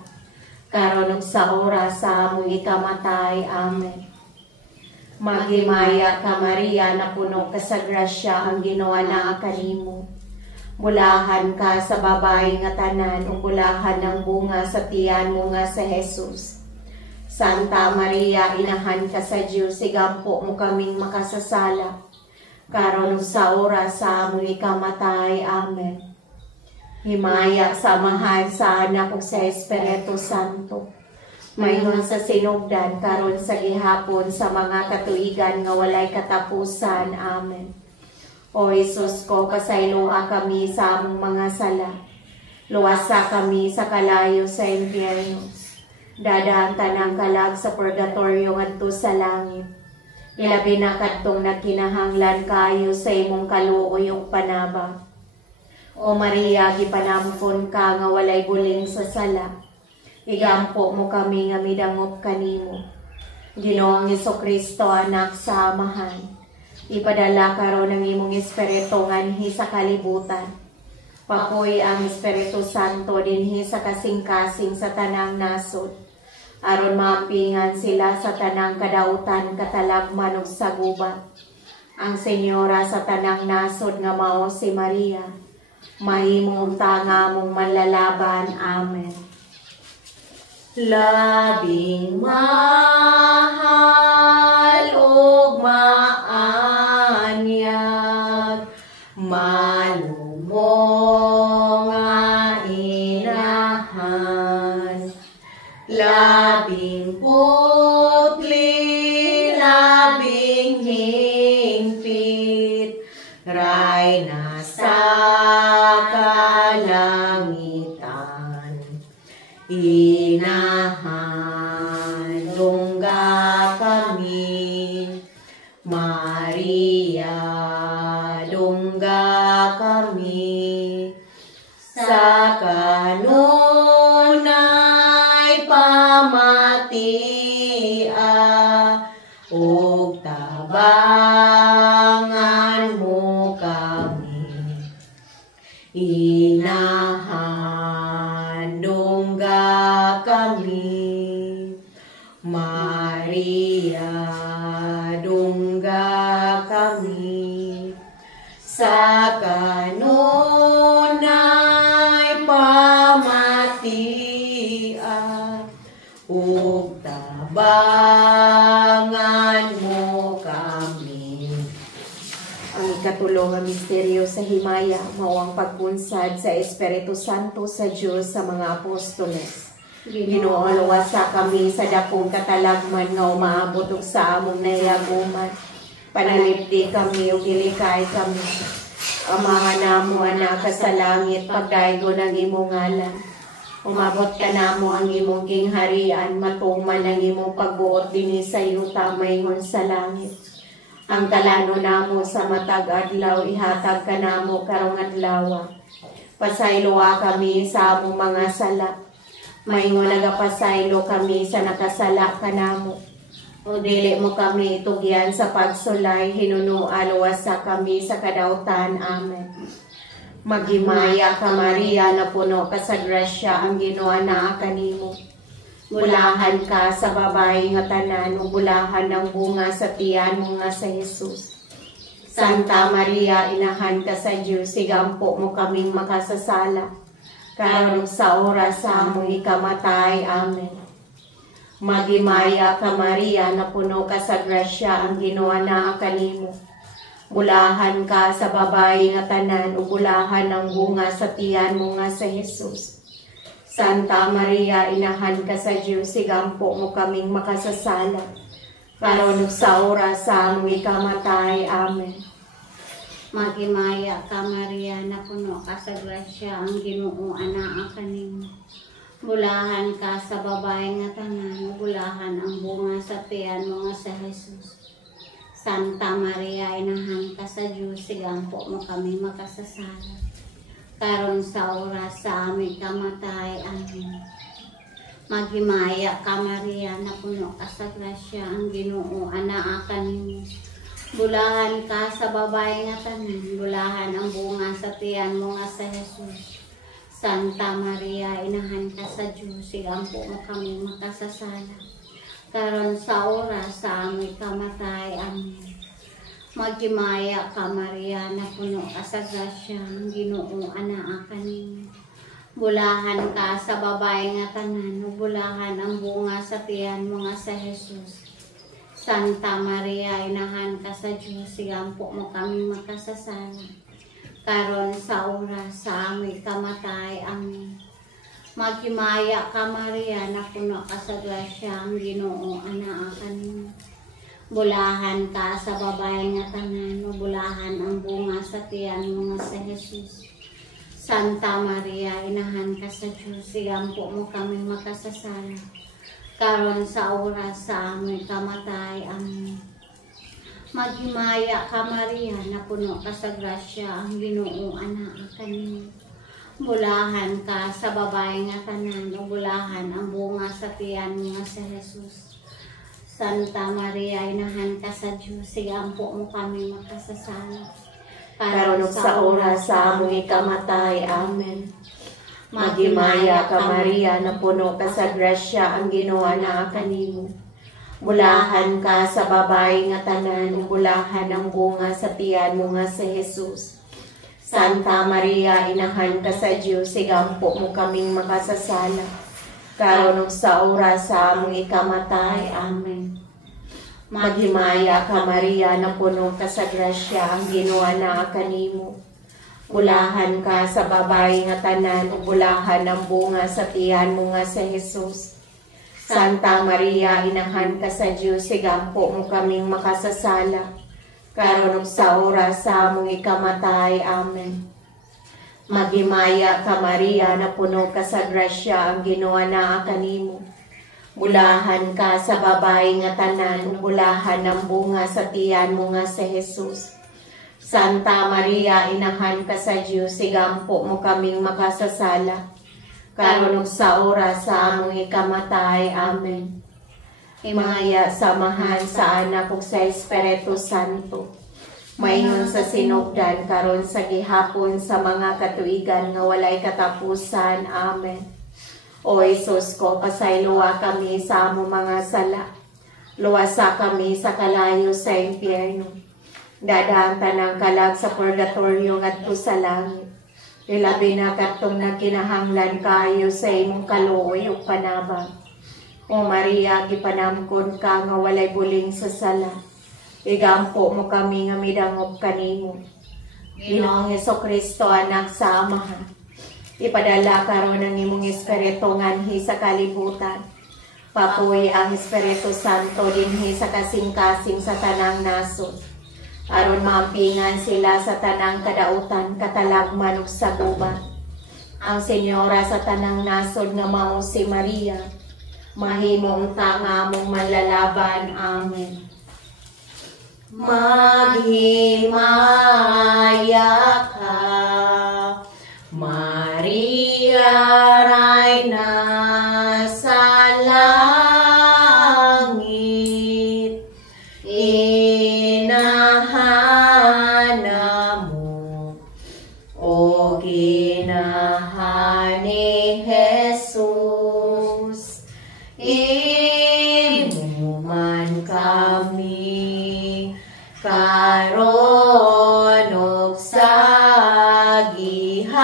karon ug sa oras sa among ikamatay. Amen. Maghimaya ka Maria, napuno ka sa grasya, ang Ginoo naa kanimo. Bulahan ka sa babae nga tanan, ug bulahan ang bunga sa tiyan mo nga sa Jesus. Santa Maria, inahan ka sa Dios, igampo mo kaming makasasala, karon ug sa oras sa among ikamatay. Amen. Himaya samahan sa Anak ug sa Espiritu Santo, mayroon sa sinugdan karon sa gihapon sa mga katuigan nga walay katapusan. Amen. O Jesus ko, pasayloa kami sa among mga sala, luwasa kami sa kalayo sa impyerno, dadaan tanang kalag sa purgatorio ngadto sa langit. Ilabi na kadtong nagkinahanglan kayo sa imong kaluoy ug panabang. O Maria, gipanampon ka nga walay buling sa sala, igampo mo kami nga midangop kanimo. Ginoong Jesucristo, anak sa amahan, ipadala karon ang imong espiritu nganhi sa kalibutan. Pakoy ang Espiritu Santo dinhi sa kasing-kasing sa tanang nasod, aron maampingan sila sa tanang kadautan, katalagman ug sagubat. Ang Senyora sa tanang nasod nga mao si Maria, mahimong tanga mong manlalaban. Amen. Labing mahal ug maanyag, malumo nga inahan, labing putli, labing hingpit, ray na sa kalangitan. Inahan, dungga kami, Maria, dungga kami, sa kanunay pamatia, ug tabangan mo kami. Inahan, dungga kami, Maria, dungga kami, sa kanunay pamatia, ug tabangan mo kami. Ang ikatulong nga misteryo sa himaya mao ang pagbunsad sa Espiritu Santo sa Dios sa mga apostoles. Ginoo, luwasa kami sa dakong katalagman nga umaabot ug sa among nahiaguman. Panalipdi kami ug gilikay kami. Amahan namo anak ka sa langit, pagdaygon ang imong ngalan. Umabot ka namo ang imong kingharian, matuman ang imong pagbuot dinhi sa yuta mayingon sa langit. Ang talano namo sa matag adlaw, ihatag ka namo karong adlaw. Pasayloa kami sa among mga sala, mayingon nagapasaylo kami sa nakasala kanamo. O dili mo kami itugyan sa pagsulay, hinunua luwasa kami sa kadautan. Amen. Maghimaya ka Maria, napuno ka sa grasya, ang Ginoo naa kanimo. Bulahan ka sa babae nga tanan, ug bulahan ang bunga sa tiyan mo nga sa Jesus. Santa Maria, inahan ka sa Dios, igampo mo kaming makasasala, karon sa oras sa among ikamatay. Amen. Maghimaya ka Maria, napuno ka sa grasya, ang Ginoo naa kanimo. Bulahan ka sa babae nga tanan, ug bulahan ang bunga sa tiyan mo nga sa Jesus. Santa Maria, inahan ka sa Diyos, sigampo mo kaming makasasala. Karon ug sa oras sa among ikamatay. Amen. Maghimaya ka Maria, napuno ka sa grasya, ang Ginoo anaa kanimo. Bulahan ka sa babae nga tanan, bulahan ang bunga sa tiyan mo nga sa Jesus. Santa Maria, inahan ka sa Diyos, sigampo mo kami makasasala. Karon sa oras sa aming kamatay. Amen. Maghimaya ka Maria, napuno ka sa grasya, ang Ginoo anaa kanimo. Bulahan ka sa babae nga tanan, bulahan ang bunga sa tiyan mo nga sa Jesus. Santa Maria, inahan ka sa Diyos, sigampo mo kami makasasala. Karon sa oras sa aming kamatay. Amen. Maghimaya ka Maria, napuno ka sa grasya, ang Ginoo anaa kanimo. Bulahan ka sa babae nga tanan, bulahan ang bunga sa tiyan mo nga sa Jesus. Santa Maria, inahan ka sa Diyos, sigampo mo kami makasasala. Karon sa oras sa aming kamatay. Amen. Maghimaya ka Maria, napuno ka sa grasya, ang Ginoo anaa kanimo. Bulahan ka sa babae nga tanan, bulahan ang bunga sa tiyan mo nga sa Jesus. Santa Maria, inahan ka sa Diyos, sigampo mo kami makasasala. Karon sa oras sa aming kamatay. Amen. Maghimaya ka Maria, napuno ka sa grasya, ang Ginoo anaa kanimo. Bulahan ka sa babae nga tanan, bulahan ang bunga sa tiyan mo nga sa Jesus. Santa Maria, inahan ka sa Diyos, sigampo mo kami makasasala. Karon sa oras sa among ikamatay. Amen. Maghimaya ka Maria, napuno ka sa grasya, ang Ginoo anaa kanimo. Bulahan ka sa babae nga tanan, bulahan ang bunga sa tiyan mo nga sa Jesus. Santa Maria, inahan ka sa Diyos, sigampo mo kaming makasasala. Karon sa oras sa among ikamatay. Amen. Maghimaya ka Maria, napuno ka sa grasya, ang Ginoo anaa kanimo. Bulahan ka sa babae nga tanan, bulahan ang bunga sa tiyan mo nga sa Jesus. Santa Maria, inahan ka sa Diyos, sigampo mo kaming makasasala. Karon sa oras sa among ikamatay. Amen. Maghimaya ka Maria, napuno ka sa grasya, ang Ginoo anaa kanimo. Bulahan ka sa babae nga tanan, bulahan ang bunga sa tiyan mo nga sa Jesus. Santa Maria, inahan ka sa Diyos, sigampo mo kaming makasasala. Karon sa oras sa among ikamatay. Amen. Himaya samahan sa anak ug sa Espiritu Santo. Maingon sa sinugdan karon sa gihapon sa mga katuigan nga walay katapusan. Amen. O Jesus ko, pasayloa kami sa among mga sala. Luwasa kami sa kalayo sa impyerno. Dadaan tanang kalag sa purgatorio ngadto sa langit. Ilabi na katong nagkinahanglan kayo sa imong kaluoy ug panabang. O Maria, gipanamkon ka nga walay buling sa sala. Igampo mo kami nga midangop kanimo. Ginoong Hesukristo, anak sa Amahan. Ipadala karon ang imong Espiritu nganhi sa kalibutan. Papuy ang Espiritu Santo dinhi sa kasing-kasing sa tanang nasod. Aron maampingan sila sa tanang kadautan, katalagman ug saguban. Ang Senyora sa tanang nasod nga mao si Maria, mahimong nga among manlalaban. Amen. Maghimaya ka, Maria, Rayna sa langit. Inahana mo, o ginahan ni Jesus. Imuman kami karon ug sa gihapon.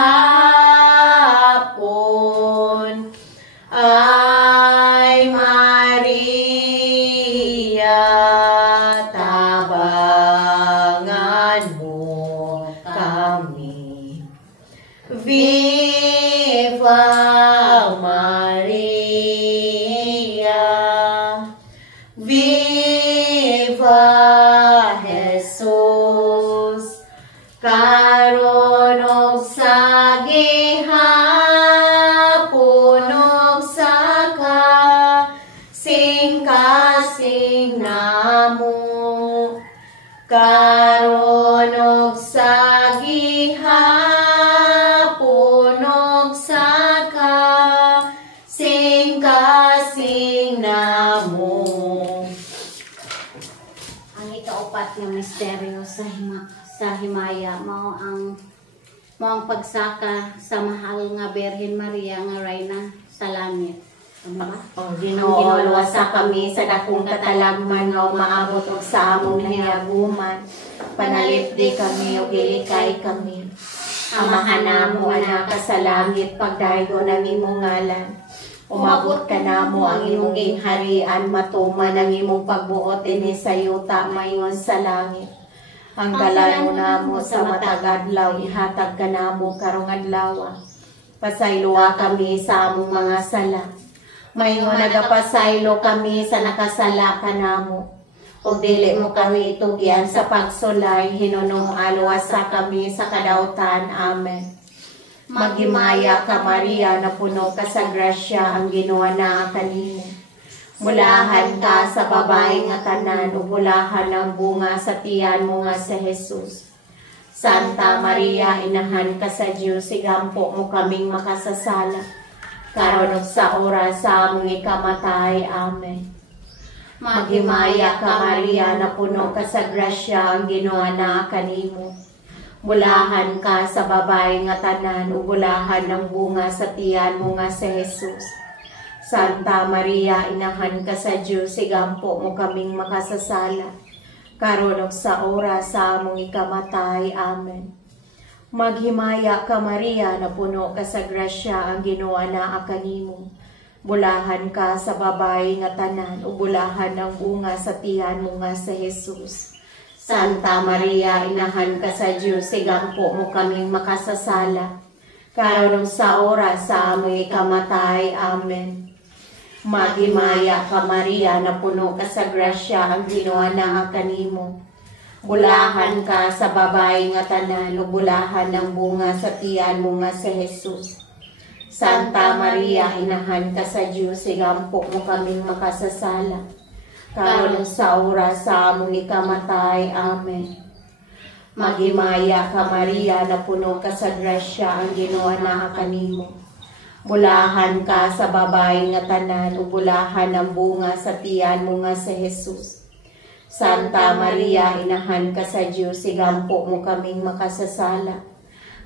karon ug sa gihapon ug sa kasing-kasing namo. Ang ikaupat nga misteryo sa himaya mao ang pagsaka sa mahal nga Birhen Maria nga reyna sa langit. Ano ba? O Ginoo, luwasa kami sa dakong katalagman nga umaabot og sa among nahiaguman. Panalipdi kami ug ilikay kami. Amahan namo anak ka sa langit, pagdaygo ng imong ngalan. Umabot ka namo ang imong gingharian, matuman ang imong pagbuot dinhi sa yuta mayon sa langit. Ang dalano namo sa matag adlaw, ihatag ka namo karong adlaw. Pasayloa kami sa among mga sala. Mayon nagapasaylo kami sa nakasala ka namo. Ug dili mo kami itugyan sa pagsulay, hinunong aluwasa kami sa kadautan. Amen. Maghimaya ka Maria, na puno ka sa grasya, ang Ginoo naa kanimo. Bulahan ka sa babae nga tanan, ug bulahan ang bunga sa tiyan mo nga si Jesus. Santa Maria, inahan ka sa Dios, igampo mo kaming makasasala, karon ug sa oras sa among ikamatay. Amen. Maghimaya ka Maria, na puno ka sa grasya, ang Ginoo naa kanimo. Bulahan ka sa babae nga tanan, ug bulahan ang bunga sa tiyan mo nga si Jesus. Santa Maria, inahan ka sa Dios, igampo mo kaming makasasala, karon ug sa oras sa among ikamatay. Amen. Maghimaya ka Maria, na puno ka sa grasya, ang Ginoo naa kanimo. Bulahan ka sa babae nga tanan, ug bulahan ang bunga sa tiyan mo nga si Jesus. Santa Maria, inahan ka sa Dios, igampo mo kaming makasasala, karon ug sa oras sa among ikamatay. Amen. Maghimaya ka Maria, na puno ka sa grasya, ang Ginoo naa kanimo. Bulahan ka sa babae nga tanan, ug bulahan ang bunga sa tiyan mo nga si Jesus. Santa Maria, inahan ka sa Dios, igampo mo kaming makasasala, karon ug sa oras sa among ikamatay. Amen. Maghimaya ka Maria, na puno ka sa grasya, ang Ginoo naa kanimo. Bulahan ka sa babae nga tanan, ug bulahan ang bunga sa tiyan mo nga si Jesus. Santa Maria, inahan ka sa Dios, igampo mo kaming makasasala,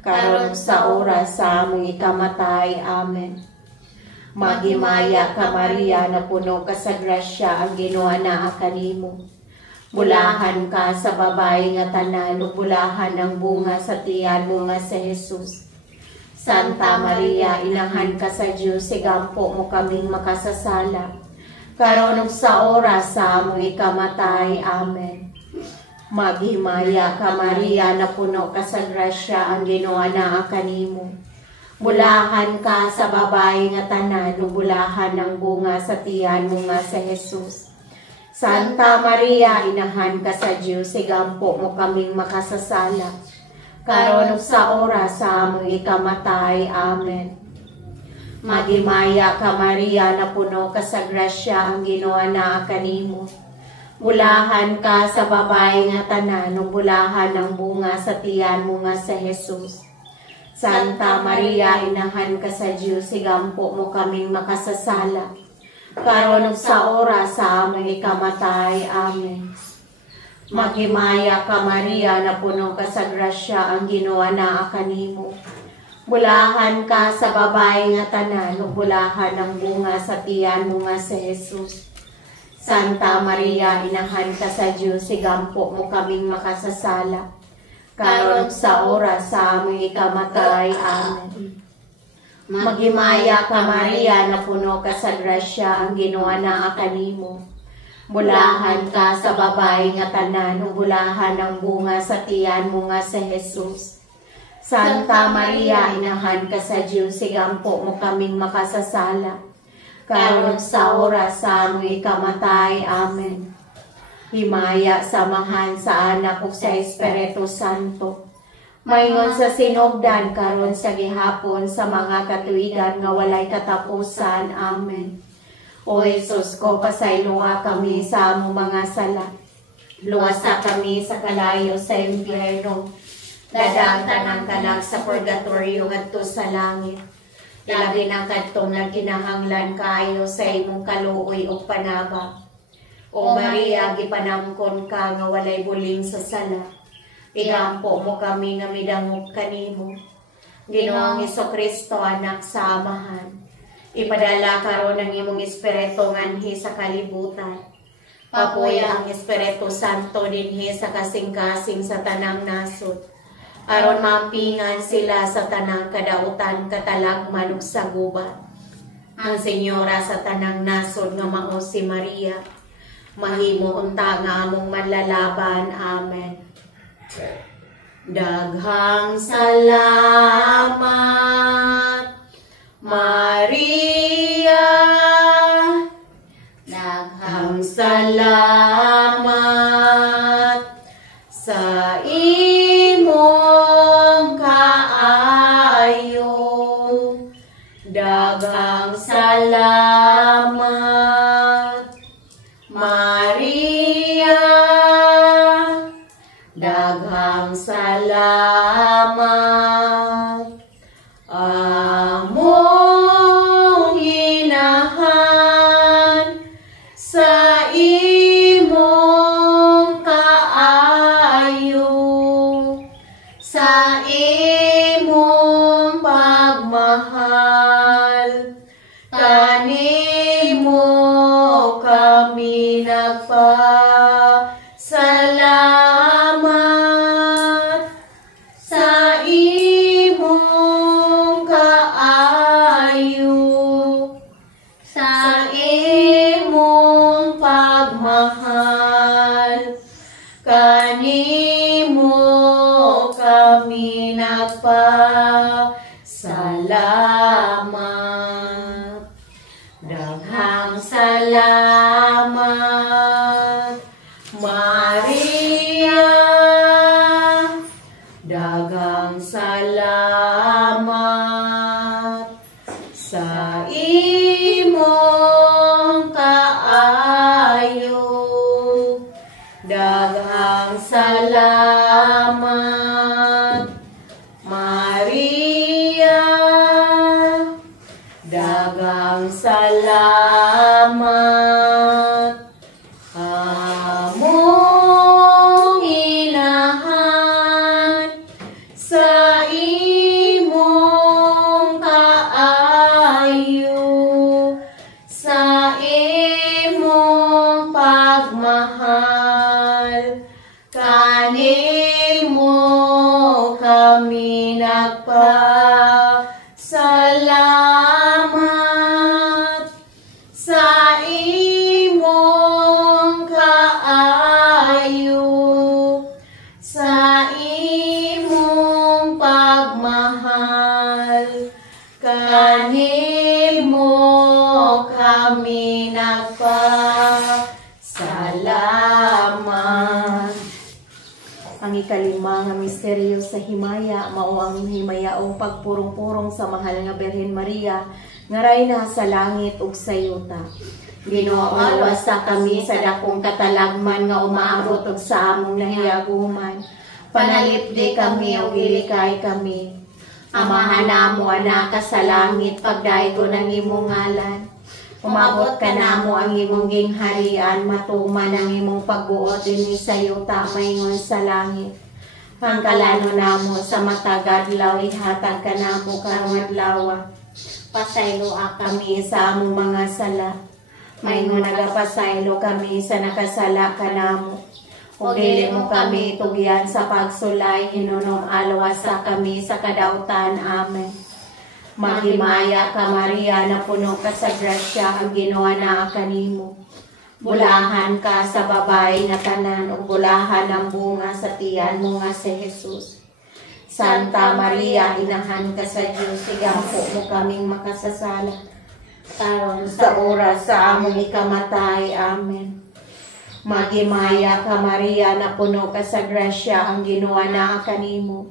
karon ug sa oras sa among ikamatay. Amen. Maghimaya ka Maria, na puno ka sa grasya, ang Ginoo naa kanimo. Bulahan ka sa babae nga tanan, ug bulahan ang bunga sa tiyan mo nga si Jesus. Santa Maria, inahan ka sa Dios, igampo mo kaming makasasala, karon ug sa oras sa among ikamatay. Amen. Maghimaya ka Maria, na puno ka sa grasya, ang Ginoo naa kanimo. Bulahan ka sa babae nga tanan, ug bulahan ang bunga sa tiyan mo nga si Jesus. Santa Maria, inahan ka sa Dios, igampo mo kaming makasasala, karon ug sa oras sa among ikamatay. Amen. Maghimaya ka Maria, na puno ka sa grasya, ang Ginoo naa kanimo. Bulahan ka sa babae nga tanan, ug bulahan ang bunga sa tiyan mo nga si Jesus. Santa Maria, inahan ka sa Dios, igampo mo kaming makasasala, karon ug sa oras sa among ikamatay. Amen. Maghimaya ka Maria, na puno ka sa grasya, ang Ginoo naa kanimo. Bulahan ka sa babae nga tanan, ug bulahan ang bunga sa tiyan mo nga si Jesus. Santa Maria, inahan ka sa Dios, igampo mo kaming makasasala, karon ug sa oras sa among ikamatay. Amen. Maghimaya ka Maria, na puno ka sa grasya, ang Ginoo naa kanimo. Bulahan ka sa babae nga tanan, ug bulahan ang bunga sa tiyan mo nga si Jesus. Santa Maria, inahan ka sa Dios, igampo mo kaming makasasala, karon ug sa oras sa among ikamatay. Amen. Himaya samahan sa Anak ug sa Espiritu Santo, mayngon sa sinugdan karon sa gihapon sa mga katuigan nga walay katapusan. Amen. O Jesus ko, pasayloa kami sa among mga sala, Luwasa kami sa kalayo sa impyerno. Dadang tanang kanak sa purgatorio ngadto sa langit. Ilabi ng kadtong nagkinahanglan kayo sa imong kaluoy ug panaba. O Maria, gipanamkon ka nga walay buling sa sala. Igampo mo kami nga midangog kanimo. Ginoong Hesukristo, anak sa Amahan. Ipadala karon ang imong espiritu nganhi sa kalibutan. Papuy ang Espiritu Santo dinhi sa kasing-kasing sa tanang nasod. Aron mampingan sila sa tanang kadautan, katalagman ug saguban. Ang Senyora sa tanang nasod nga mao si Maria, mahimo unta nga among manlalaban. Amen. Daghang salamat, Maria. Daghang salamat sa imong kaayo. Daghang salamat, Maria. Daghang salamat, among inahan sa imong kaayo, sa imong pagmahal. Kanimo kami nagpasalamat, sa imong kaayo, sa imong pagmahal. Kanimo kami nagpasalamat. Daghang salamat, Maria. Daghang salamat sa imong kaayo. Daghang salamat, Maria. Daghang salamat, among inahan sa imong kaayo, sa imong pagmahal. Kanimo kami nagpasalamat, sa imong kaayo, sa imong pagmahal. Kanimo kami nagpasalamat. Ang ikalima nga misteryo sa himaya mao ang himayaong pagpurong-purong sa mahal nga Birhen Maria nga rayna sa langit ug sa yuta. Ginoo, luwasa kami sa dakong katalagman nga umaabot og sa among nahiaguman. Panalipdi kami ug ilikay kami. Amahan namo anak ka sa langit, pagdaygo ng imong ngalan. Umabot ka namo ang imong gingharian, matuman ang imong pagbuot dinhi sa yuta maingon sa langit. Pangkalano namo sa matag adlaw, ihatag ka namo karong adlaw. Pasaylo kami sa among mga sala, maingon nagapasaylo kami sa nakasala ka namo. Ug dili mo kami tugyan sa pagsulay, hinunong alwasa kami sa kadautan. Amen. Mahimaya ka Maria, na puno ka sa grasya, ang Ginoo naa kanimo. Bulahan ka sa babae nga tanan, ug bulahan ang bunga sa tiyan mo nga si Jesus. Santa Maria, inahan ka sa Dios, igampo mo kaming makasasala karon sa oras sa among ikamatay. Amen. Mahimaya ka Maria, na puno ka sa grasya, ang Ginoo naa kanimo.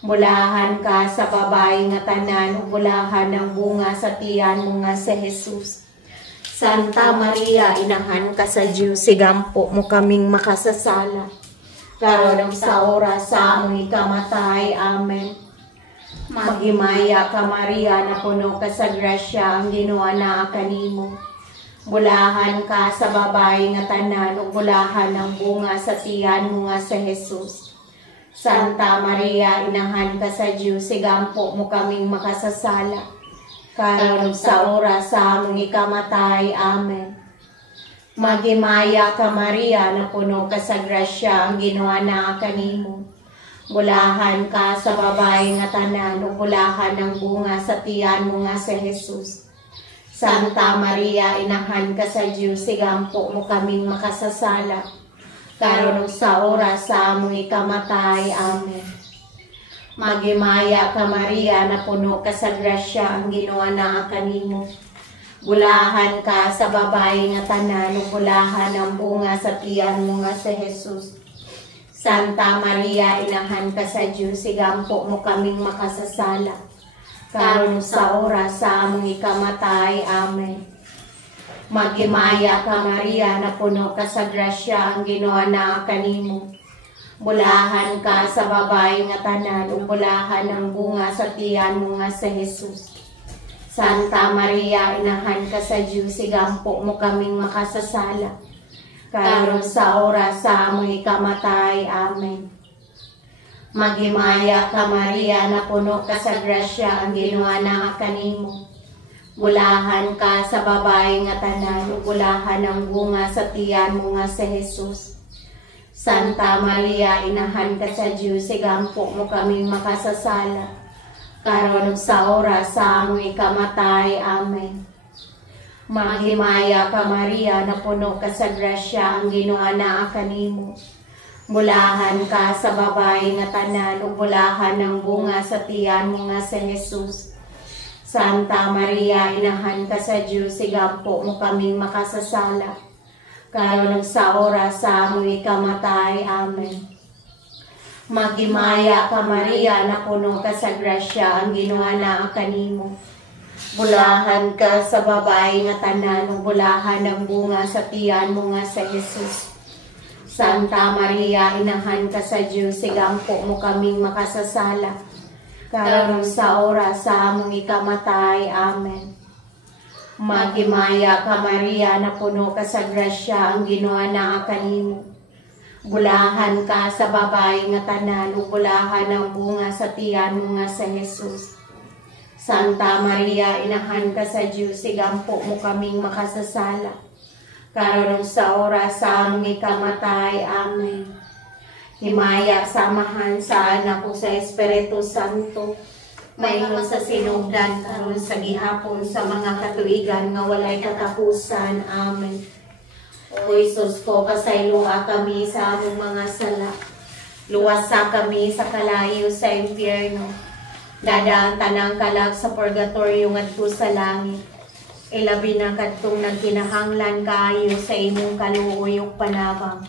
Bulahan ka sa babae nga tanan, ug bulahan ang bunga sa tiyan mo nga si Jesus. Santa Maria, inahan ka sa Diyos, sigampo mo kaming makasasala. Karon sa oras sa among ikamatay. Amen. Maghimaya ka Maria, na puno ka sa grasya, ang Ginoo naa kanimo. Bulahan ka sa babae nga tanan, ug bulahan ang bunga sa tiyan mo nga sa Jesus. Santa Maria, inahan ka sa Diyos, sigampo mo kaming makasasala. Karon sa oras sa among ikamatay. Amen. Maghimaya ka Maria, na puno ka sa grasya, ang Ginoo naa kanimo. Bulahan ka sa babae nga tanan, ug bulahan ang bunga sa tiyan mo nga sa Jesus. Santa Maria, inahan ka sa Diyos, sigampo mo kaming makasasala. Karon sa oras sa among ikamatay. Amen. Maghimaya ka Maria, na puno ka sa grasya, ang Ginoo naa kanimo. Bulahan ka sa babae nga tanan, ug bulahan ang bunga sa tiyan mo nga sa Jesus. Santa Maria, inahan ka sa Diyos, sigampo mo kaming makasasala. Karon sa oras sa among ikamatay. Amen. Maghimaya ka Maria, na puno ka sa grasya, ang Ginoo naa kanimo. Bulahan ka sa babae nga tanan, ug bulahan ang bunga sa tiyan mo nga sa Jesus. Santa Maria, inahan ka sa Diyos, sigampo mo kaming makasasala. Karon sa oras sa among ikamatay. Amen. Maghimaya ka Maria, na puno ka sa grasya, ang Ginoo naa kanimo. Bulahan ka sa babae nga tanan, ug bulahan ang bunga sa tiyan mo nga sa Jesus. Santa Maria, inahan ka sa Diyos, sigampo mo kaming makasasala. Karon sa oras sa among ikamatay. Amen. Maghimaya ka Maria, na puno ka sa grasya, ang Ginoo naa kanimo. Bulahan ka sa babae nga tanan, ug bulahan ang bunga sa tiyan mo nga sa Jesus. Santa Maria, inahan ka sa Diyos, sigampo mo kaming makasasala. Karon sa oras sa among ikamatay. Amen. Maghimaya ka Maria, na puno ka sa grasya, ang Ginoo naa kanimo. Bulahan ka sa babae nga tanan, ug bulahan ang bunga sa tiyan mo nga sa Jesus. Santa Maria, inahan ka sa Diyos, sigampo mo kaming makasasala. Karon sa oras sa among ikamatay. Amen. Maghimaya ka Maria, na puno ka sa grasya, ang Ginoo naa kanimo. Bulahan ka sa babae nga tanan, ug bulahan ang bunga sa tiyan mo nga sa Jesus. Santa Maria, inahan ka sa Diyos, sigampo mo kaming makasasala. Karon sa oras sa among ikamatay. Amen. Himaya samahan sa anak ko sa Espiritu Santo, maingon sa sinugdan karon sa gihapon sa mga katuigan nga walay katapusan. Amen. O Jesus ko, pasayloa kami sa among mga sala. Luwasa kami sa kalayo sa impyerno. Dadaan tanang kalag sa purgatorio ngadto sa langit. Ilabi na kadtong nagkinahanglan kaayo sa imong kaluoy ug panabang.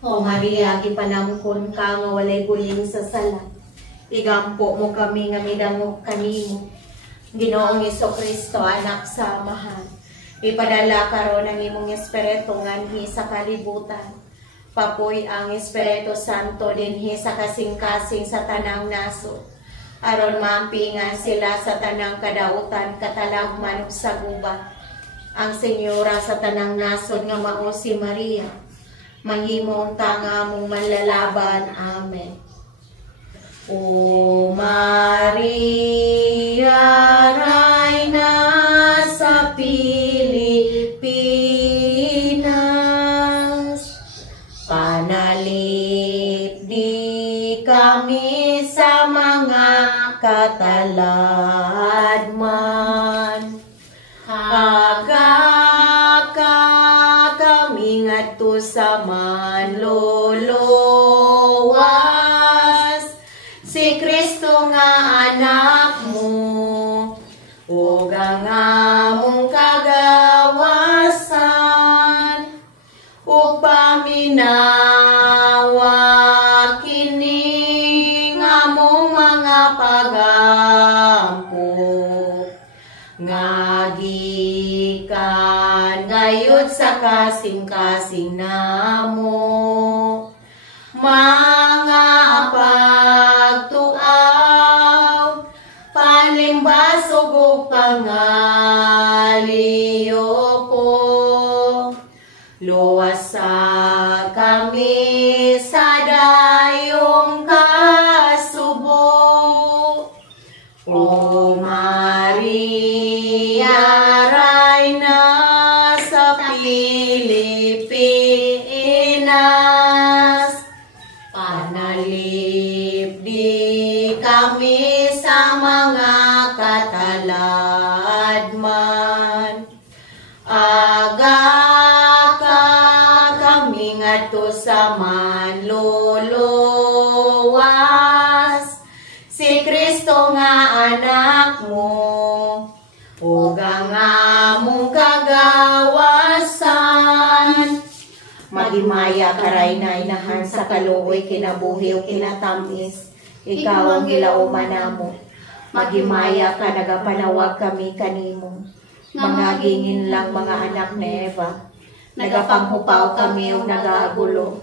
O Maria, gipanamkon ka nga walay buling sa sala. Igampo mo kami nga midamok kanimo. Ginoong Hesukristo, anak sa Amahan. Ipadala karon ang imong Espiritu nganhi sa kalibutan. Papoy ang Espiritu Santo dinhi sa kasing-kasing sa tanang nasod. Aron maampingan sila sa tanang kadautan, katalagman ug sa gubat. Ang Senyora sa tanang nasod nga mao si Maria. Manghimong tanga mong manlalaban. Amen. O Maria, Rayna sa Pilipinas, panalip di kami sa mga kataladman. Hagaka kami ngadto sa manluluwas, si Kristo nga anak mo, ug ang among kagawasan, ug paminawa kini among mga pagampo, nga gikan gayud sa kasing-kasing namo. Mga pagtuaw, panlimbasog o pangaliyo ko. Luwas sa kami sa dayong kasubo. O Maria, Rayna sa Pilipinas, panalip di kami sa mga kataladman. Aga ka kami ngadto sa manluluwas, si Kristo nga anak mo, ug ang among kagawasan. Magimaya karay na inahan sa kaluoy, kinabuhi o kinatamis, ikaw ang gilauman namo. Magimaya ka, nagapanawag kami kanimo. Mga gingin lang mga anak ni Eva, nagapanghupaw kami o nagaagulo,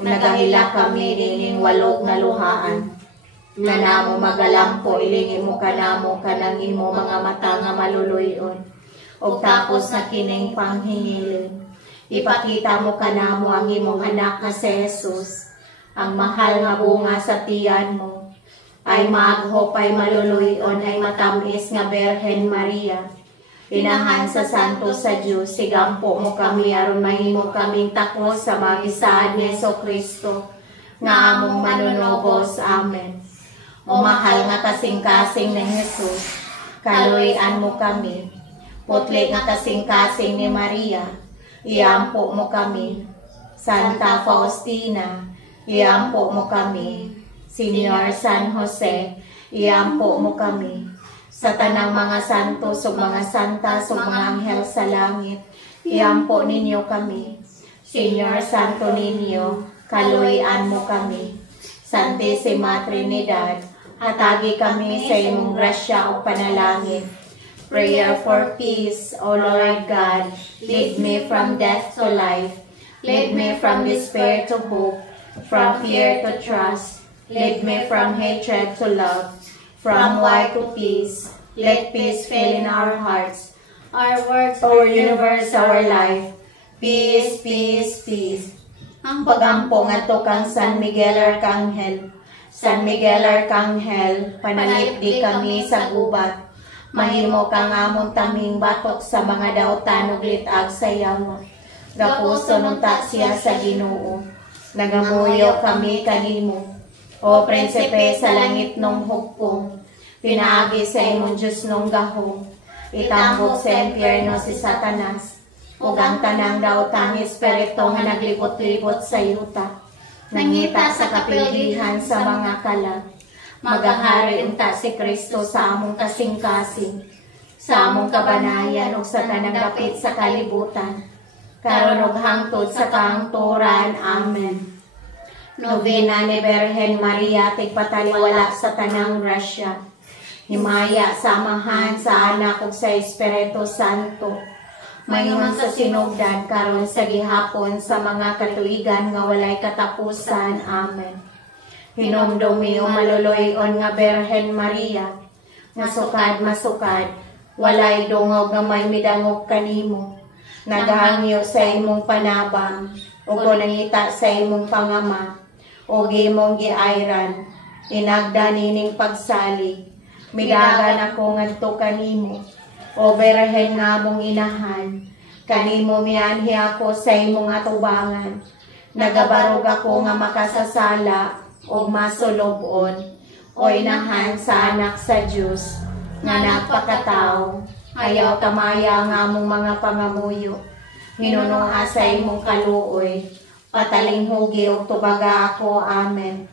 nagahila kami dining walog na luhaan. Na namo magalampo, ilingi mo kanamo kanang imo mga mata nga maluluyon. O tapos na kining panghingilin, ipakita mo kanamo ang imong anak nga si Jesus. Ang mahal nga bunga sa tiyan mo, ay maaghop, ay maluluyon, ay matamis nga Birhen Maria. Inahan sa santo sa Diyos, sigampo mo kami aron mahimo kaming takos sa magisaad ni Jesucristo nga among manunubos. Amen. O mahal nga kasing-kasing ni Jesus, kaluyan mo kami. Putli nga kasing-kasing ni Maria, iampo mo kami. Santa Faustina, iampo mo kami. Señor San Jose, iampo mo kami. Sa tanang mga santos ug mga santas ug mga anghel sa langit, iampo ninyo kami. Señor Santo Niño, kaluyan mo kami. Santissima Trinidad, hatagi kami sa imong grasya o panalangin. Prayer for peace, O Lord God, lead me from death to life. Lead me from despair to hope, from fear to trust. Lead me from hatred to love, from war to peace. Let peace fill in our hearts, our words, our universe, our life. Peace, peace, peace. Ang pagampo ngadto kang San Miguel Arcangel. San Miguel Arcangel, panalipdi kami sa gubat. Mahimo kang among taming batok sa mga dautan ug litag sa yamo. Gapuso nunta siya sa Ginoo. Nagamuyo kami kanimo. O prinsipe sa langit nung hukpong, pinaagi sa imong Diyos nung gahong. Itambok sa impyerno si Satanas, ug ang tanang daotang espiritu nga naglibot-libot sa yuta. Nangita sa kapilihan sa mga kalag. Magahari unta si Kristo sa among kasing-kasing, sa among kabanayan ug sa tanang dapit sa kalibutan, karon ug hangtod sa kahangturan. Amen. Novena ni Birhen Maria, tigpataliwala sa tanang grasya. Himaya sa Amahan, sa Anak ug sa Espiritu Santo. Mayroon sa sinugdan karon sa gihapon sa mga katuigan nga walay katapusan. Amen. Hinumdumi o maluluyon nga Birhen Maria, nga sukad masukad, walay dungog nga may midangog kanimo. Naghangyo sa imong panabang, ug nangita sa imong pangama, ug imong giayran, inagda nining pagsalig. Midagan ako ngadto kanimo, o Birhen nga mong inahan, kanimo mianhi ako sa imong atubangan. Nagabarog ako nga makasasala, o masulobon, o inahan sa anak sa Diyos, nga nagpakatao, ayaw tamaya nga mong mga pangamuyo. Hinununga sa imong kaluoy, pataling hugi o tubaga ako. Amen.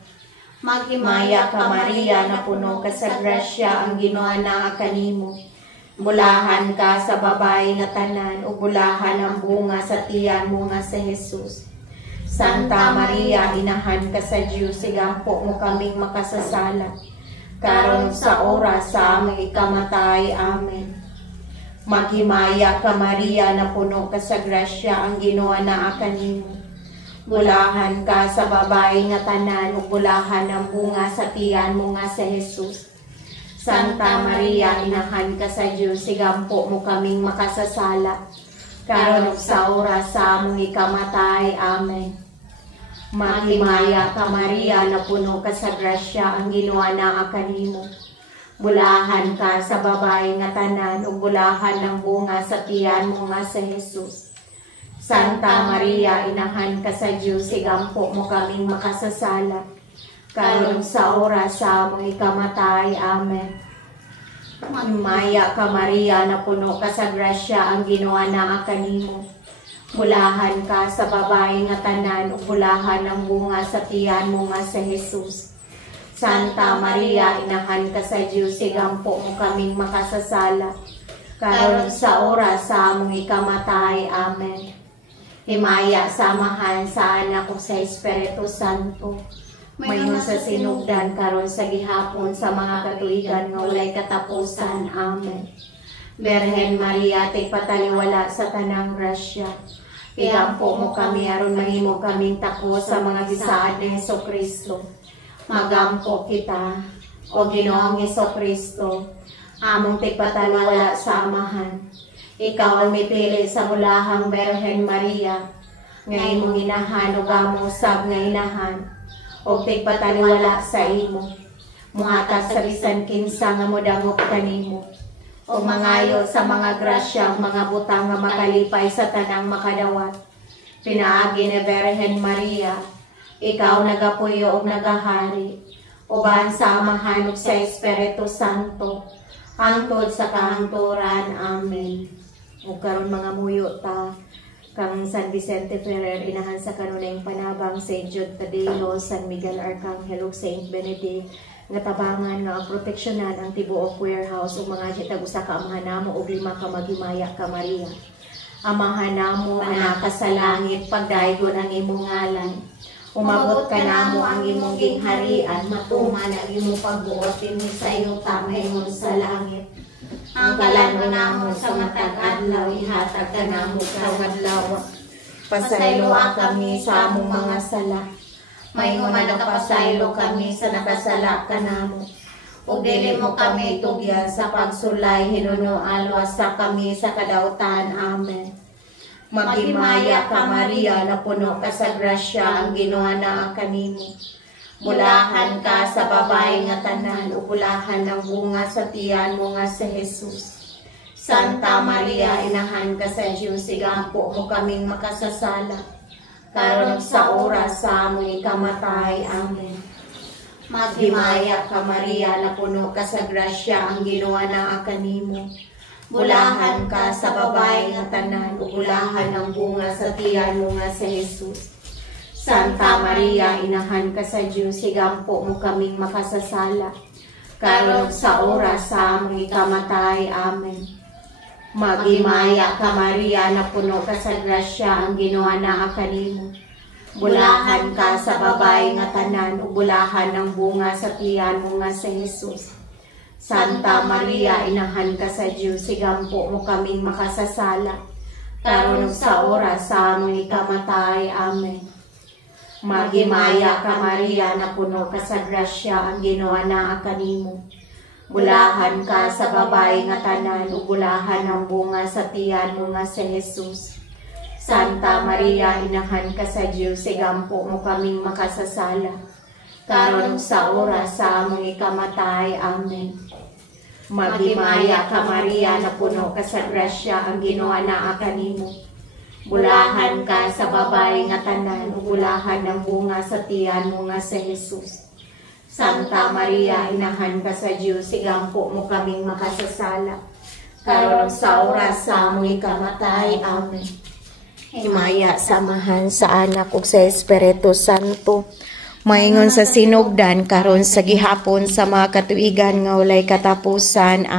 Maghimaya ka Maria, na puno ka sa grasya, ang Ginoo na kanimo. Bulahan ka sa babae nga tanan, o bulahan ang bunga sa tiyan mo nga sa Jesus. Santa Maria, inahan ka sa Diyos, sigampo mo kaming makasasala, karon sa oras sa aming ikamatay. Amen. Maghimaya ka Maria na puno ka sa grasya, ang Ginoo naa kanimo. Bulahan ka sa babae nga tanan, ug bulahan ang bunga sa tiyan mo nga sa Jesus. Santa Maria, inahan ka sa Dios, sigampo mo kaming makasasala, karon ug sa oras sa among ikamatay. Amen. Maghimaya ka Maria na puno ka sa grasya, ang Ginoo naa kanimo. Bulahan ka sa babae nga tanan, ug bulahan ang bunga sa tiyan mo nga sa Jesus. Santa Maria, inahan ka sa Dios, sigampo mo kaming makasasala, karon sa oras sa among ikamatay. Amen. Maghimaya ka Maria na puno ka sa grasya, ang Ginoo naa kanimo. Bulahan ka sa babae nga tanan, ug bulahan ang bunga sa tiyan mo nga sa Jesus. Santa Maria, inahan ka sa Dios, sigampo mo kaming makasasala, karon sa oras sa among ikamatay. Amen. Himaya samahan sa anak ug sa Espiritu Santo, mayroon sa sinugdan karon sa gihapon sa mga katuigan nga walay katapusan. Amen. Birhen Maria, tigpataliwala sa tanang grasya, igampo mo kami aron mahimo kaming tako sa mga gisaad ni Hesukristo. Magampo kita, o Ginoong Hesukristo, among tigpataliwala sa amahan. Ikaw ang mipili sa mulahang Birhen Maria, nga imong inahan o among sab nga inahan, o tigpataliwala sa imo. Muhatag sa bisan kinsa nga modangop kanimo, o mangayo sa mga grasyang mga butang nga makalipay sa tanang makadawat. Pinaagi ni Birhen Maria, ikaw nagapuyo o nagahari, uban sa amahan ug sa Espiritu Santo, hangtod sa kahangturan. Amen. Ug karon mga muyo ta kang San Vicente Ferrer, inahan sa kanunayng panabang St. Jude Tadeo, San Miguel Arcangel ug St. Benedict, nga tabangan nga proteksyonan ang tibuok warehouse ug mga hitag usa ka amahan namo ug 5 ka maghimaya ka Maria. Amahan namo anak ka sa langit, pagdaygon ang imong ngalan. Umabot ka namo ang imong gingharian, matuman ang imong pagbuot dinhi sa iyong tamahingon sa langit. Ang kalan namo sa matag adlaw, ihatag ka namo karong adlaw. Pasayloa kami sa among mga sala, mayingon nga nakapasaylo kami sa nakasala ka namo. Ug dili mo kami tugyan sa pagsulay, hinuno alwas sa kami sa kadautan. Amen. Maghimaya ka Maria na puno ka sa grasya, ang Ginoo naa kanimo. Bulahan ka sa babae nga tanan, ug bulahan ang bunga sa tiyan mo nga sa Jesus. Santa Maria, inahan ka sa Dios, sigampo mo kaming makasasala, karon sa oras sa among ikamatay. Amen. Maghimaya ka Maria na puno ka sa grasya, ang Ginoo naa kanimo. Bulahan ka sa babae nga tanan, ug bulahan ang bunga sa tiyan mo nga sa Jesus. Santa Maria, inahan ka sa Dios, sigampo mo kaming makasasala, karon sa oras sa among ikamatay. Amen. Maghimaya ka Maria na puno ka sa grasya, ang Ginoo naa kanimo. Bulahan ka sa babae nga tanan, ug bulahan ang bunga sa tiyan mo nga sa Jesus. Santa Maria, inahan ka sa Dios, sigampo mo kaming makasasala, karon sa oras sa among ikamatay. Amen. Maghimaya ka Maria na puno ka sa grasya, ang Ginoo naa kanimo. Bulahan ka sa babae nga tanan, ug bulahan ang bunga sa tiyan mo nga sa Jesus. Santa Maria, inahan ka sa Dios, sigampo mo kaming makasasala, karon sa oras sa among ikamatay. Amen. Maghimaya ka Maria na puno ka sa grasya, ang Ginoo naa kanimo. Bulahan ka sa babae nga tanan, ug bulahan ang bunga sa tiyan mo nga sa Jesus. Santa Maria, inahan ka sa Dios, sigampo mo kaming makasasala, karon sa oras sa among ikamatay. Amen. Himaya samahan sa anak ug sa Espiritu Santo, maingon sa sinugdan karon sa gihapon sa mga katuigan nga walay katapusan.